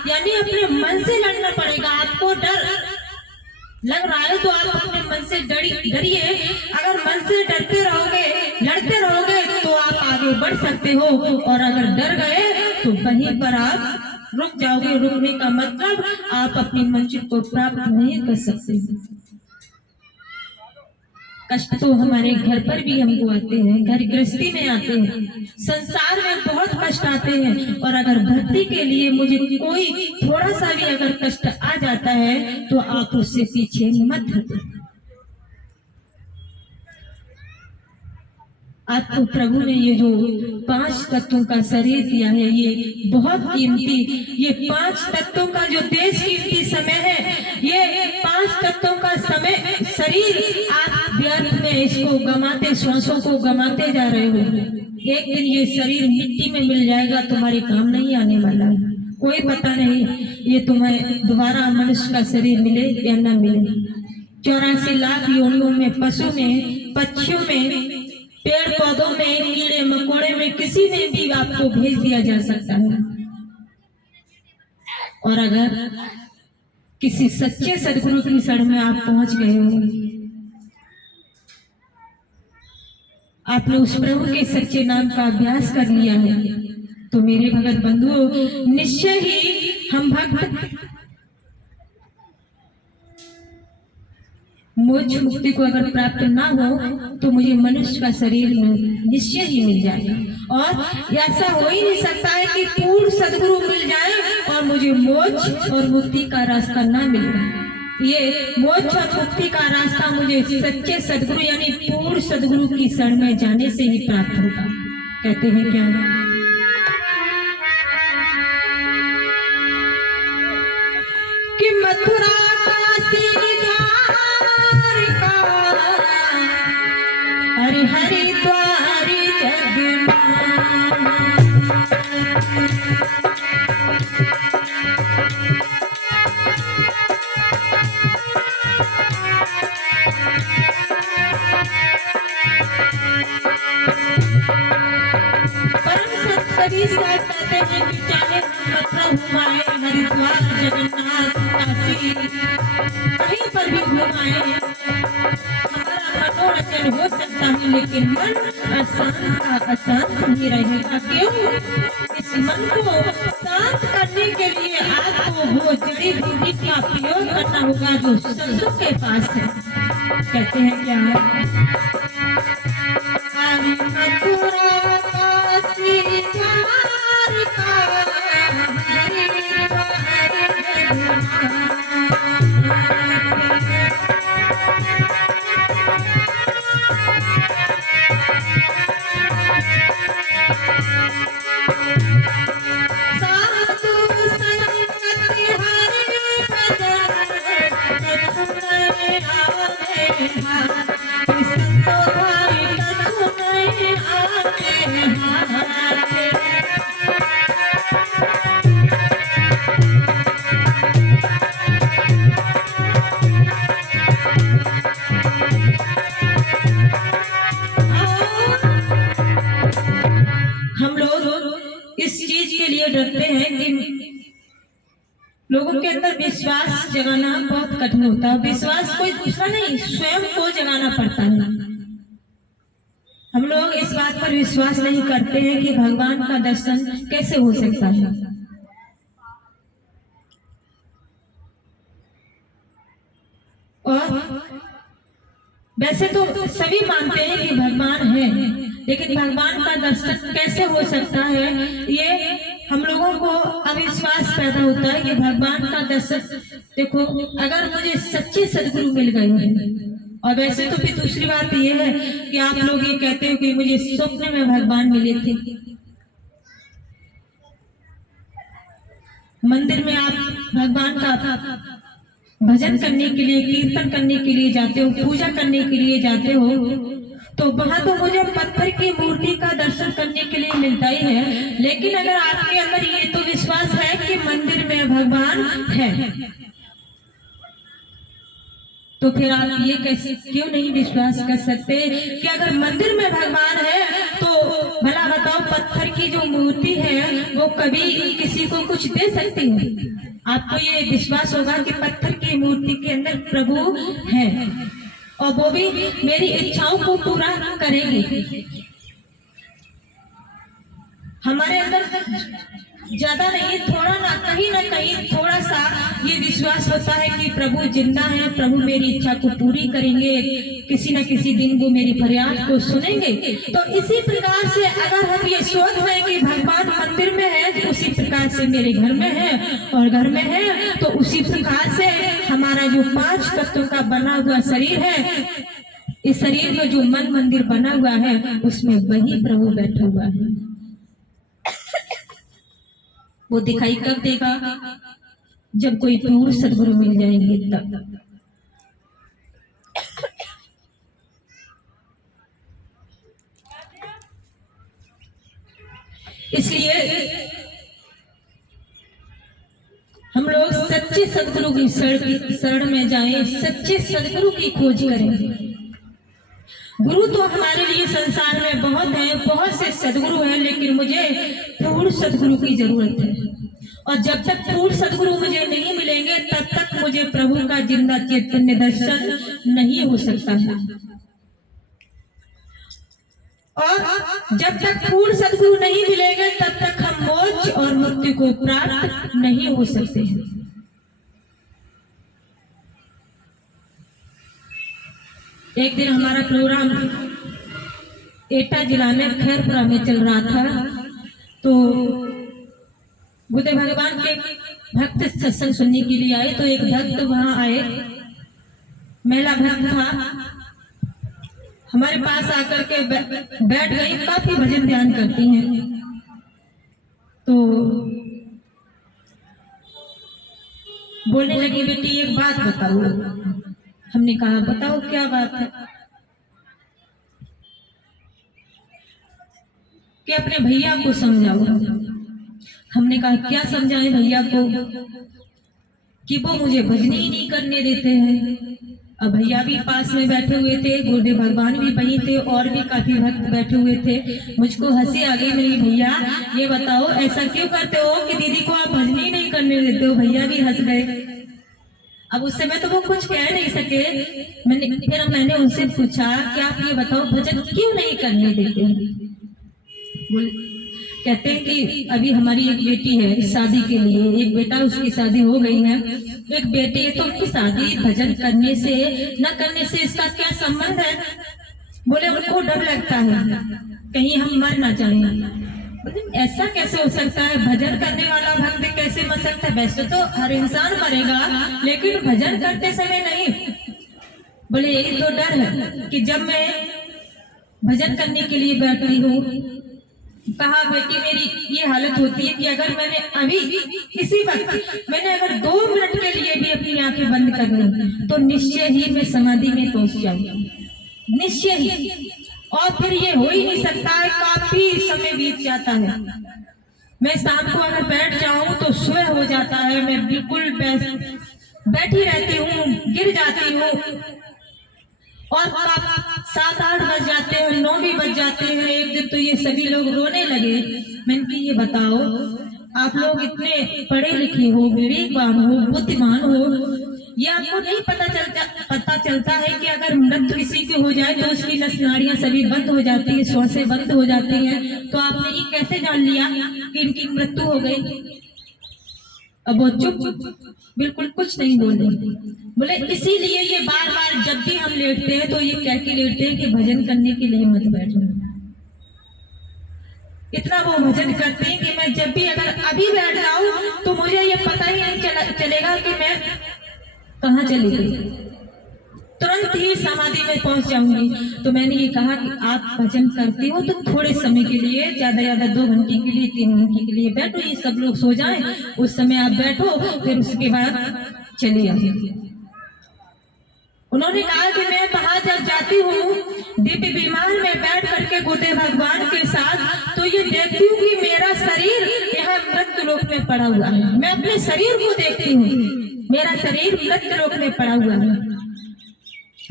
यानी अपने मन से लड़ना पड़ेगा। आपको डर लग रहा है तो आप अपने मन से डरिए। अगर मन से डरते रहोगे, लड़ते रहोगे तो आप आगे बढ़ सकते हो, और अगर डर गए तो वहीं पर आप रुक जाओगे। रुकने का मतलब आप अपनी मंजिल को प्राप्त नहीं कर सकते। कष्ट तो हमारे घर पर भी हमको आते हैं, घर गृहस्थी में आते हैं, संसार में बहुत कष्ट आते हैं। और अगर भक्ति के लिए मुझे कोई थोड़ा सा भी अगर कष्ट आ जाता है तो आप उससे पीछे मत हटो। आपको प्रभु ने ये जो 5 तत्वों का शरीर दिया है, ये बहुत कीमती, ये 5 तत्वों का जो देश कीमती समय है, ये 5 तत्वों का समय शरीर आप व्यर्थ में इसको गमाते, श्वासों को गमाते जा रहे हो। एक दिन ये शरीर मिट्टी में मिल जाएगा, तुम्हारे काम नहीं आने वाला है। कोई पता नहीं ये तुम्हें दोबारा मनुष्य का शरीर मिले या न मिले। 84 लाख योनियों में, पशु में, पक्षियों में, पेड़ पौधों में, कीड़े मकोड़े में, किसी में भी आपको भेज दिया जा सकता है। और अगर किसी सच्चे सदगुरु की शरण में आप पहुंच गए हो, आपने उस प्रभु के सच्चे नाम का अभ्यास कर लिया है, तो मेरे भगत बंधुओं, निश्चय ही हम भक्त मोक्ष मुक्ति को अगर प्राप्त ना हो तो मुझे मनुष्य का शरीर निश्चय ही मिल जाएगा। और ऐसा हो ही नहीं सकता है कि पूर्ण सदगुरु मिल जाए और मुझे मोक्ष और मुक्ति का रास्ता ना मिल जाए। ये मोक्ष और मुक्ति का रास्ता मुझे सच्चे सदगुरु यानी पूर्ण सदगुरु की शरण में जाने से ही प्राप्त होगा। कहते हैं क्या, कि मथुरा हरि हरिद्वार कहते हैं कि चाहे मथुरा घुमाए, हरिद्वार, जगन्नाथ, काशी, कहीं पर भी घुमाए, मनोरंजन हो सकता है, लेकिन मन अशांत का अशांत ही रहेगा। क्यों? इस मन को शांत करने के लिए आपको वो जड़ी बूटी का प्रयोग करना होगा जो संतों के पास है। कहते हैं क्या, मथुरा काशी द्वारका हम लोग इस चीज के लिए डरते हैं कि लोगों के अंदर विश्वास जगाना बहुत कठिन होता है। विश्वास कोई दूसरा नहीं, स्वयं को जगाना पड़ता है। हम लोग इस बात पर विश्वास नहीं करते हैं कि भगवान का दर्शन कैसे हो सकता है। और वैसे तो सभी मानते हैं कि भगवान है, लेकिन भगवान का दर्शन कैसे हो सकता है, ये हम लोगों को अविश्वास पैदा होता है कि भगवान का दर्शन। देखो, अगर मुझे सच्चे सदगुरु मिल गए हैं, और वैसे तो फिर दूसरी बात ये है कि आप लोग ये कहते हो कि मुझे स्वप्न में भगवान मिले थे। मंदिर में आप भगवान का भजन करने के लिए, कीर्तन करने के लिए जाते हो, पूजा करने के लिए जाते हो, तो वहां तो मुझे पत्थर की मूर्ति का दर्शन करने के लिए मिलता ही है, लेकिन अगर आपके अंदर ये तो विश्वास है कि मंदिर में भगवान है, तो फिर आप ये कैसे क्यों नहीं विश्वास कर सकते कि अगर मंदिर में भगवान है तो भला बताओ पत्थर की जो मूर्ति है वो कभी किसी को कुछ दे सकती है? आपको ये विश्वास होगा कि पत्थर की मूर्ति के अंदर प्रभु है और वो भी मेरी इच्छाओं को पूरा करेंगे। हमारे अंदर ज्यादा नहीं, थोड़ा ना कहीं थोड़ा सा ये विश्वास होता है कि प्रभु जिंदा है, प्रभु मेरी इच्छा को पूरी करेंगे, किसी न किसी दिन वो मेरी फरियाद को सुनेंगे। तो इसी प्रकार से अगर हम ये सोच रहे कि भगवान मंदिर में है, तो उसी प्रकार से मेरे घर में है, और घर में है तो उसी प्रकार से हमारा जो 5 तत्वों का बना हुआ शरीर है, इस शरीर में जो मन मंदिर बना हुआ है उसमें वही प्रभु बैठा हुआ है। वो दिखाई कब देगा? जब कोई पूर्ण सदगुरु मिल जाएंगे तब। इसलिए हम लोग सच्चे सदगुरु की शरण में जाएं, सच्चे सदगुरु की खोज करें। गुरु तो हमारे लिए संसार में बहुत है, बहुत से सदगुरु हैं, लेकिन मुझे पूर्ण सदगुरु की जरूरत है। और जब तक पूर्ण सदगुरु मुझे नहीं मिलेंगे तब तक मुझे प्रभु का जिंदा चैतन्य दर्शन नहीं हो सकता है। और जब तक पूर्ण सदगुरु नहीं मिलेंगे तब तक हम मोक्ष और मुक्ति को प्राप्त नहीं हो सकते हैं। एक दिन हमारा प्रोग्राम एटा जिला में खैरपुरा में चल रहा था, तो बुद्ध भगवान के भक्त सत्संग सुनने के लिए आए। तो एक भक्त वहां आए, महिला भक्त था, हमारे पास आकर के बैठ गई। काफी भजन ध्यान करती हैं। तो बोलने लगी, बेटी एक बात बताओ। हमने कहा बताओ क्या बात है? कि अपने भैया को समझाओ। हमने कहा क्या समझाएं भैया को? कि वो मुझे भजन ही नहीं करने देते हैं। अब भैया भी पास में बैठे हुए थे, गुरुदेव भगवान भी वहीं थे, और भी काफी भक्त बैठे हुए थे। मुझको हंसी आ गई। मेरी भैया ये बताओ ऐसा क्यों करते हो कि दीदी को आप भजन ही नहीं करने देते हो? भैया भी हंस गए। अब उस समय तो वो कुछ कह नहीं सके। फिर मैंने उनसे पूछा कि आप ये बताओ भजन क्यों नहीं करने देते? कहते हैं कि अभी हमारी एक बेटी है शादी के लिए, एक बेटा उसकी शादी हो गई है, एक बेटी है, तो उनकी शादी भजन करने से न करने से इसका क्या संबंध है? बोले उनको डर लगता है कहीं हम मर ना जाएं। ऐसा कैसे हो सकता है? भजन करने वाला भक्त कैसे मर सकता है? वैसे तो हर इंसान मरेगा, लेकिन भजन करते समय नहीं। बोले यही तो डर है कि जब मैं भजन करने के लिए बैठती हूँ, कहा बेटी मेरी ये हालत होती है कि अगर मैंने अभी इसी वक्त मैंने अगर 2 मिनट के लिए भी अपनी आंखें बंद कर ली तो निश्चय ही मैं समाधि में पहुंच जाऊंगी, निश्चय ही। और फिर ये हो ही नहीं सकता है, काफी समय बीत जाता है। मैं शाम को अगर बैठ जाऊं तो सुबह हो जाता है, मैं बिल्कुल बैठी रहती हूँ, गिर जाती हूँ, और 7-8 बज जाते हैं, 9 भी बज जाते हैं। एक दिन तो ये सभी लोग रोने लगे। मैंने कहा ये बताओ आप लोग इतने पढ़े लिखे हो, विवेकवान हो, बुद्धिमान हो, ये आपको नहीं पता चलता है कि अगर मृत्यु किसी की हो जाए तो उसकी नस नाड़ियां सभी बंद हो जाती है, श्वासें बंद हो जाती हैं। तो आपने ये कैसे जान लिया कि इनकी मृत्यु हो गई? अब वो चुप, बिल्कुल कुछ नहीं बोले। बोले इसीलिए ये बार बार जब भी हम लेटते हैं तो ये कह के लेटते हैं कि भजन करने के लिए मत बैठो। इतना वो भजन करते हैं कि मैं जब भी अगर अभी बैठ जाऊं तो मुझे ये पता ही नहीं चलेगा कि मैं कहाँ चली गई, तुरंत ही समाधि में पहुंच जाऊंगी। तो मैंने ये कहा कि आप भजन करती हो तो थोड़े समय के लिए, ज्यादा 2 घंटे के लिए, 3 घंटे के लिए बैठो, ये सब लोग सो जाएं, उस समय आप बैठो, फिर उसके बाद चले आइए। उन्होंने कहा कि मैं बाहर जब जाती हूँ दिव्य विमान में बैठ करके गोदे भगवान के साथ, तो ये देखती हूँ कि मेरा शरीर यहाँ मृत्यु लोक में पड़ा हुआ है। मैं अपने शरीर को देखती हूँ, मेरा शरीर मृत्यु लोक में पड़ा हुआ है।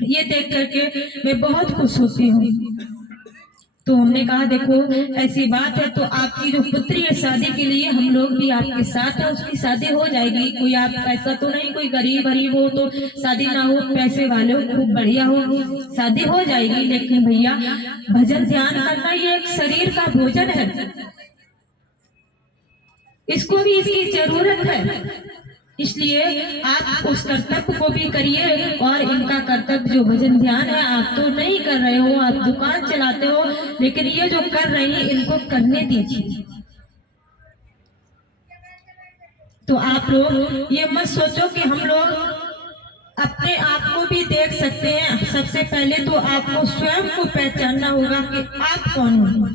ये देख करके मैं बहुत खुश होती हूँ। तो हमने कहा देखो ऐसी बात है तो आपकी जो पुत्री है शादी के लिए हम लोग भी आपके साथ है, उसकी शादी हो जाएगी। कोई आप ऐसा तो नहीं कोई गरीब गरीब हो तो शादी ना हो, पैसे वाले हो खूब बढ़िया हो, शादी हो जाएगी। लेकिन भैया भजन ध्यान करना ये एक शरीर का भोजन है, इसको भी इसकी जरूरत है। इसलिए आप उस कर्तव्य को भी करिए। और इनका कर्तव्य जो भजन ध्यान है आप तो नहीं कर रहे हो, आप दुकान चलाते हो, लेकिन ये जो कर रही है इनको करने दीजिए। तो आप लोग ये मत सोचो कि हम लोग अपने आप को भी देख सकते हैं। सबसे पहले तो आपको स्वयं को पहचानना होगा कि आप कौन हो।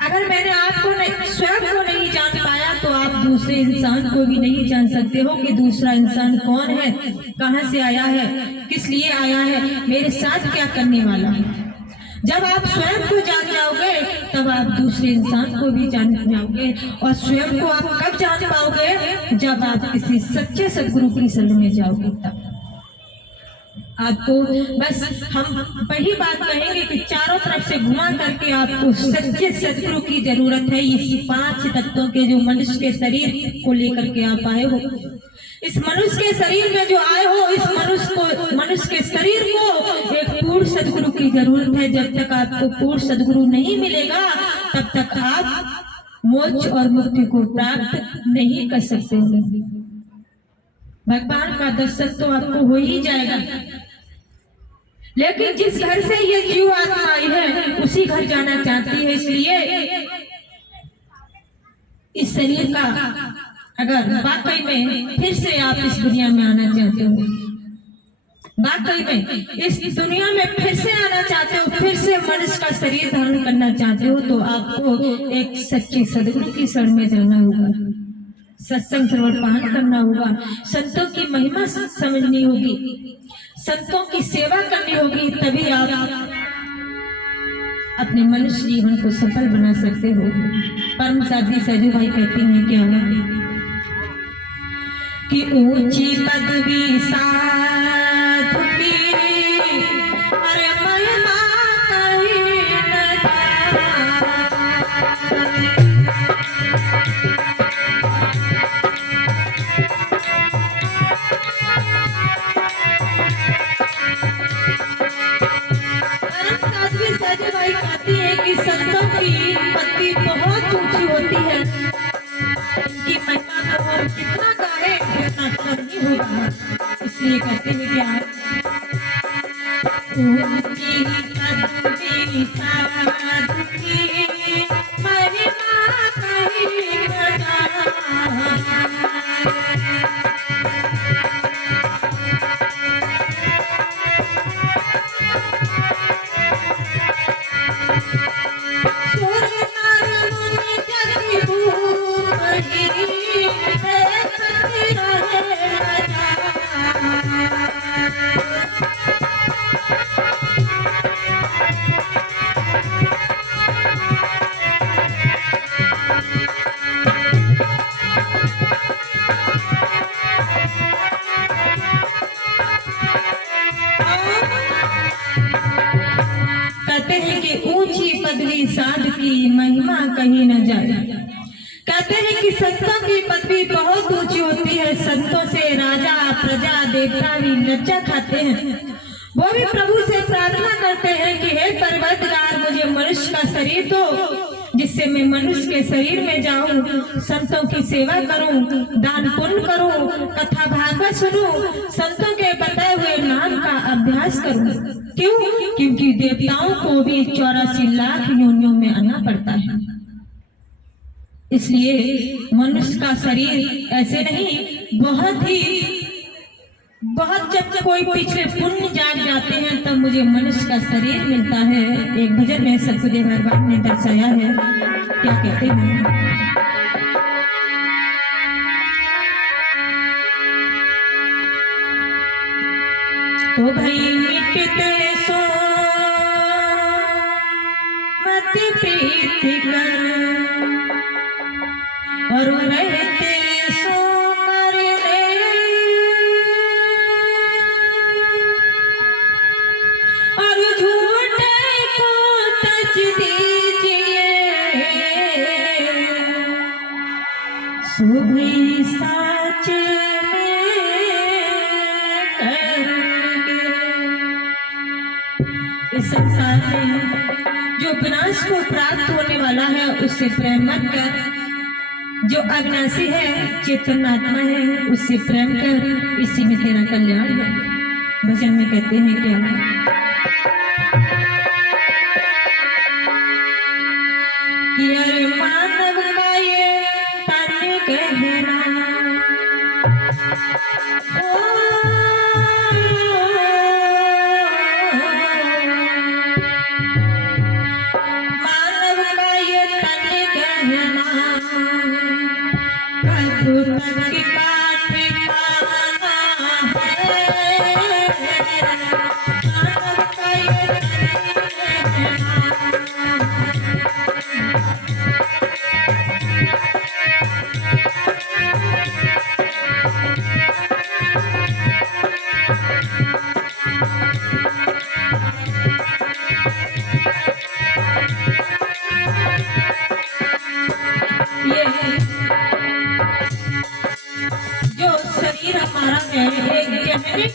अगर मैंने आपको स्वयं को नहीं जान पाया तो आप दूसरे इंसान को भी नहीं जान सकते हो कि दूसरा इंसान कौन है, कहां से आया है, किस लिए आया है, मेरे साथ क्या करने वाला है। जब आप स्वयं को जान जाओगे तब आप दूसरे इंसान को भी जान जाओगे। और स्वयं को आप कब जान पाओगे, जब आप किसी सच्चे सदगुरु की शरण में जाओगे। तब आपको बस हम वही बात कहेंगे कि चारों तरफ से घुमा करके आपको सच्चे सदगुरु की जरूरत है। इस 5 तत्वों के जो मनुष्य के शरीर को लेकर के आप आए हो, इस मनुष्य के शरीर में जो आए हो, इस मनुष्य के शरीर को एक पूर्ण सदगुरु की जरूरत है। जब तक आपको पूर्ण सदगुरु नहीं मिलेगा तब तक आप मोक्ष और मुक्ति को प्राप्त नहीं कर सकते हो। भगवान का दर्शन तो आपको हो ही जाएगा, लेकिन जिस घर से ये जीव आत्मा आई है उसी घर जाना चाहती है। इसलिए इस शरीर का अगर वाकई में फिर से आप इस दुनिया में आना चाहते हो, वाकई में इस दुनिया में फिर से आना चाहते हो, फिर से मनुष्य का शरीर धारण करना चाहते हो, तो आपको एक सच्चे सदगुरु की शरण में जाना होगा, सत्संग श्रवण पान करना होगा, संतों की महिमा समझनी होगी, संतों की सेवा करनी होगी। तभी आप अपने मनुष्य जीवन को सफल बना सकते हो। परम साधी साधु भाई कहते हैं क्या कि ऊंची पदवी साधु की अरे महिमा कहीं न कहती है कि संतों की पत्ती बहुत ऊंची होती है, इनकी महिमा को हम कितना गाए उतना कम नहीं होगा। इसलिए कहते हैं कि आप ऊंची पत्ती साधु की महिमा कहीं न जाए। कहते हैं कि ऊंची पदवी साध की महिमा कहीं न जाए। कहते हैं कि संतों की पदवी बहुत ऊंची होती है। संतों से राजा प्रजा देवता भी लज्जा खाते हैं। वो भी प्रभु से प्रार्थना करते हैं कि हे परवरदिगार मुझे मनुष्य का शरीर दो, जिससे मैं मनुष्य के शरीर में जाऊं, संतों की सेवा करूं, दान पुण्य करूं, कथा भागवत सुनूं, संतों के बताए हुए नाम का अभ्यास करूं। क्यों? क्योंकि देवताओं को भी 84 लाख योनियों में आना पड़ता है। इसलिए मनुष्य का शरीर ऐसे नहीं, बहुत जब कोई पिछले पुण्य जाग जाते हैं तब मुझे मनुष्य का शरीर मिलता है। एक भजन में सतगुरुदेव भगवान ने दर्शाया है, क्या कहते हैं, तो भाई मिटते सो प्रीति कर और रहते सो मरने और झूठे को तज दीजिए सुबह साच इस संसार में जो विनाश को प्राप्त होने वाला है उससे प्रेम मत कर, जो अविनाशी है चेतनात्मा है उससे प्रेम कर, इसी में तेरा कल्याण है। भजन में कहते हैं क्या, कि अरे मानव का ये तन कहना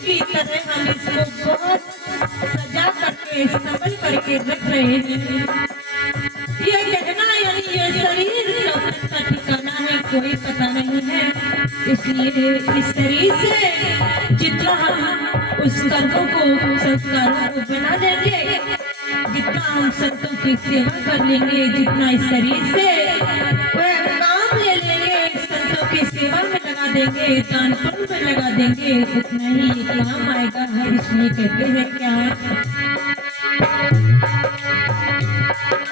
की तरह हम इसको बहुत सजा करके संभल करके रख रहे हैं। ये कहना यानी ये शरीर का ठिकाना है कोई पता नहीं है, इसलिए इस शरीर से जितना हम उस कर्मों को संस्कारों को बना देंगे, जितना हम संतों की सेवा कर लेंगे, जितना इस शरीर से वह काम ले लेंगे, संतों की सेवा में लगा देंगे, दान पुण्य में लगा देंगे, उतना ही काम आएगा। इसलिए कहते हैं क्या,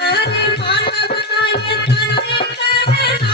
अरे मानव का ये तन कहना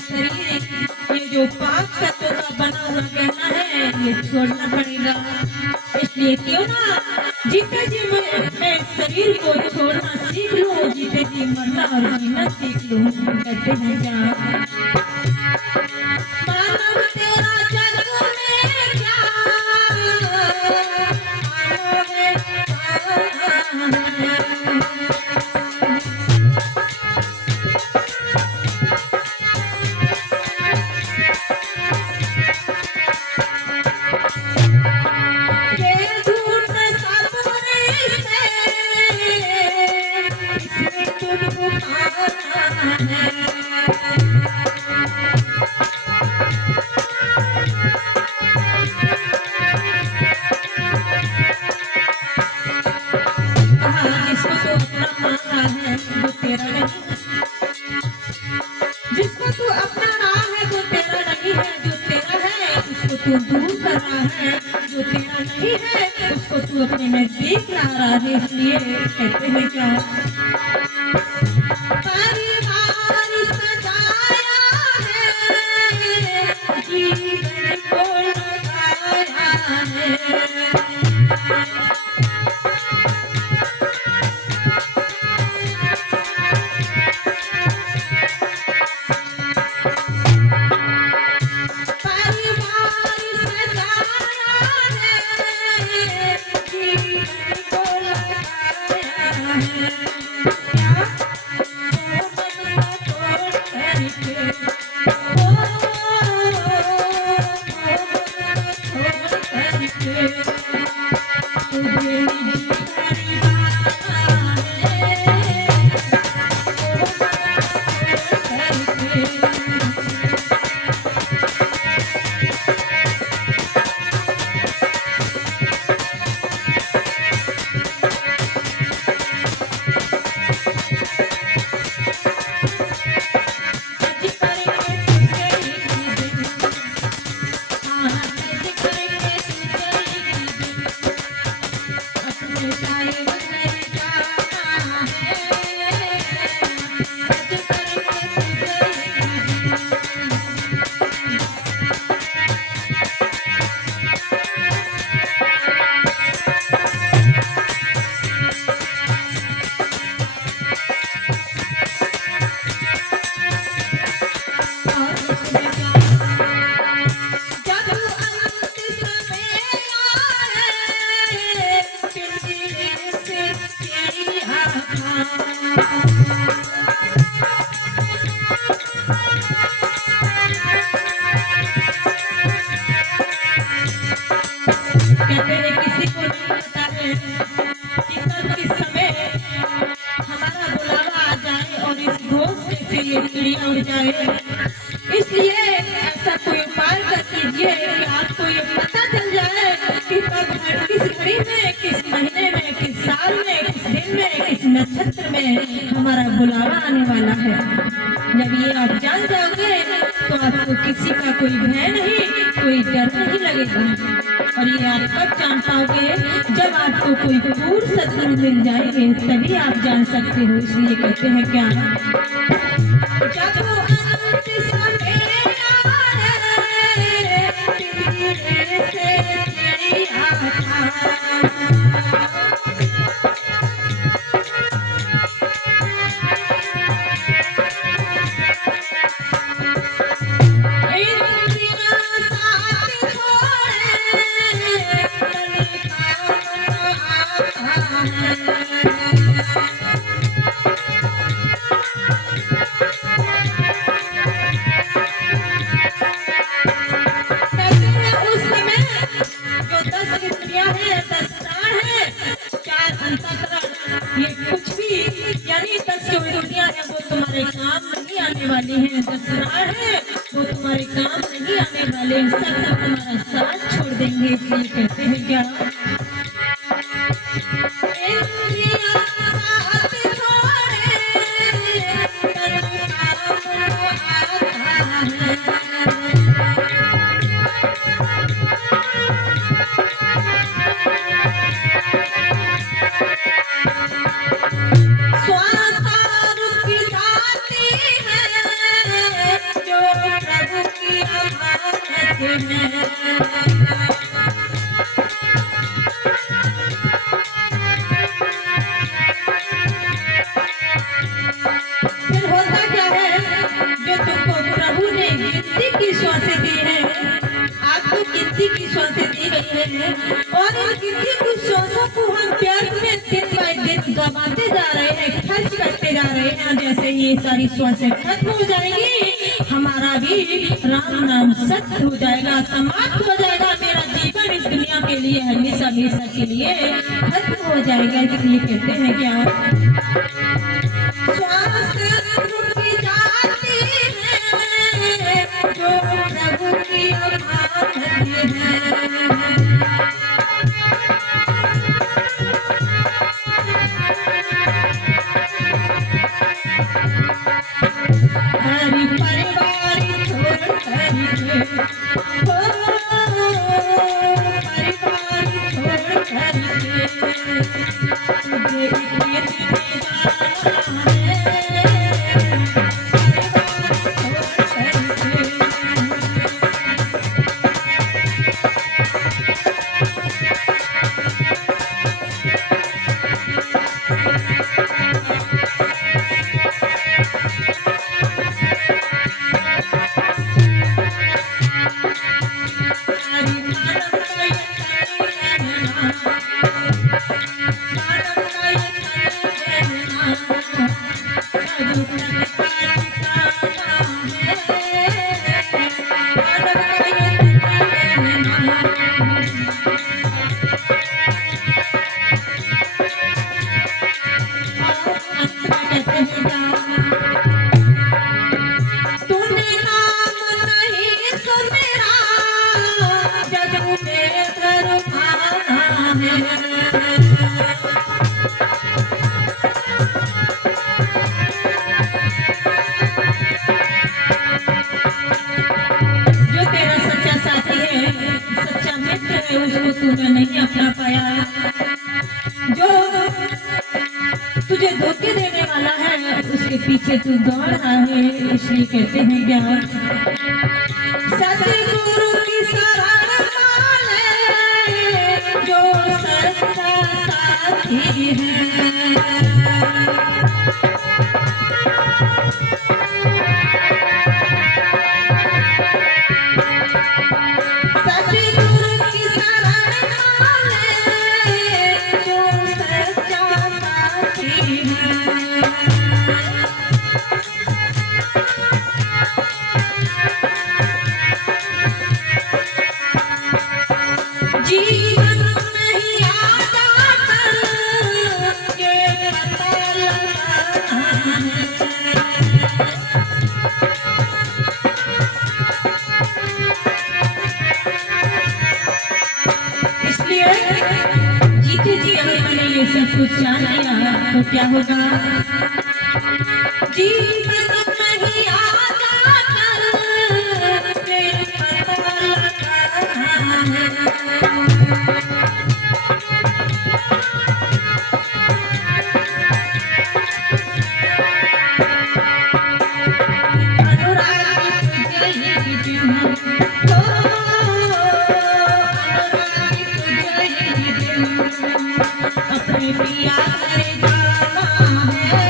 शरीर ये जो पाप तत्व का बना हुआ कहना है ये छोड़ना पड़ेगा। इसलिए क्यों ना जीते जी मैं शरीर को छोड़ना सीख लूं, जीते जी मरना और जीना सीख लूं। कहते हैं क्या, मानव तेरा जग में क्या जिसको तू अपना रहा है वो तेरा नहीं है, जो तेरा है उसको तू दूर कर रहा है, जो तेरा नहीं है उसको तू अपने नजदीक ला रहा है। इसलिए कहते हैं क्या, परिवार सजाया है जीवन को लगाया है, Yeah. कहते हैं किसी को नहीं पता है कि कब किस समय हमारा बुलावा आ जाए और इस घोष में से ये चिड़िया उड़ जाए। इसलिए ऐसा कोई उपाय कर कीजिए कि आपको ये पता चल जाए कि कब किस घड़ी में, किस महीने में, किस साल में, किस दिन में, किस नक्षत्र में हमारा बुलावा आने वाला है। जब ये आप जान जाओगे तो आपको किसी का कोई भय नहीं, कोई डर नहीं लगेगा। और ये आप कब जान पाओगे? जब आपको कोई क्रूर शत्रु मिल जाएंगे तभी आप जान सकते हो। इसलिए कहते हैं क्या, जब अंत समय आए, पिंजरे से चिड़िया था। ये कुछ भी यानी 10 जो दुनिया है वो तुम्हारे काम नहीं आने वाली है, 10 राह है वो तुम्हारे काम नहीं आने वाले, सब तुम्हारा साथ छोड़ देंगे। इसलिए कहते हैं क्या, और इन गिनती की श्वासों को हम प्यार में दिन बाय दिन गवाते जा रहे हैं, खर्च करते जा रहे हैं। जैसे ये सारी श्वासें खत्म हो जाएंगी, हमारा भी राम नाम सत्य हो जाएगा, समाप्त हो जाएगा। मेरा जीवन इस दुनिया के लिए हमेशा हमेशा के लिए खत्म हो जाएगा। इसलिए कहते हैं क्या, श्वास रुक जाती है जो प्रभु की अमानत है। हरि परिवार छोड़ करके, परिवार छोड़ करके तुझे है। जो तेरा सच्चा साथी है, सच्चा मित्र है, उसको तूने नहीं अपना पाया। जो तुझे धोखे देने वाला है उसके पीछे तू दौड़ रहा है। इसलिए कहते हैं क्या, सतगुरु की शरण माने जो सच्चा साथी है। जीते जी अगर मैंने ये सब कुछ जान लिया तो क्या होगा। जीवन नहीं आता फिर पता लगाना है। अपने पिया करे जाना है,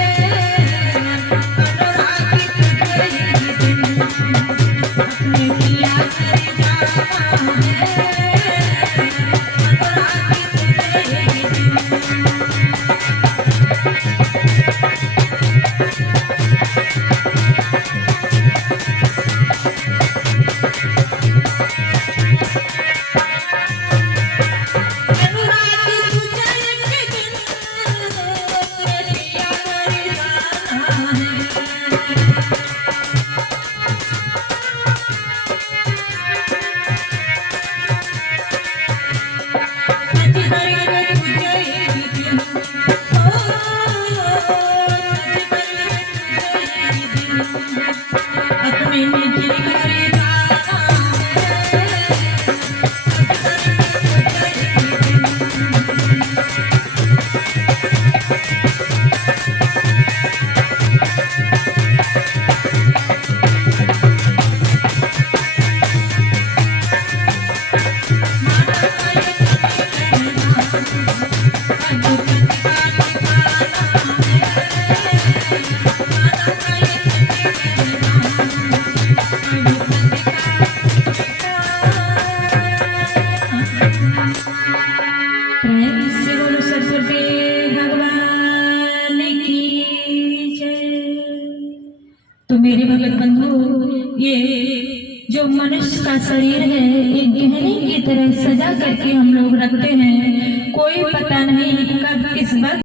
अनुरागी तुझे ही दिन। अपने पिया करे जाना है, अनुरागी तुझे ही दिन। तो मेरे भगत बंधु, ये जो मनुष्य का शरीर है एक गहने की तरह सजा करके हम लोग रखते हैं। कोई पता नहीं कब किस वक्त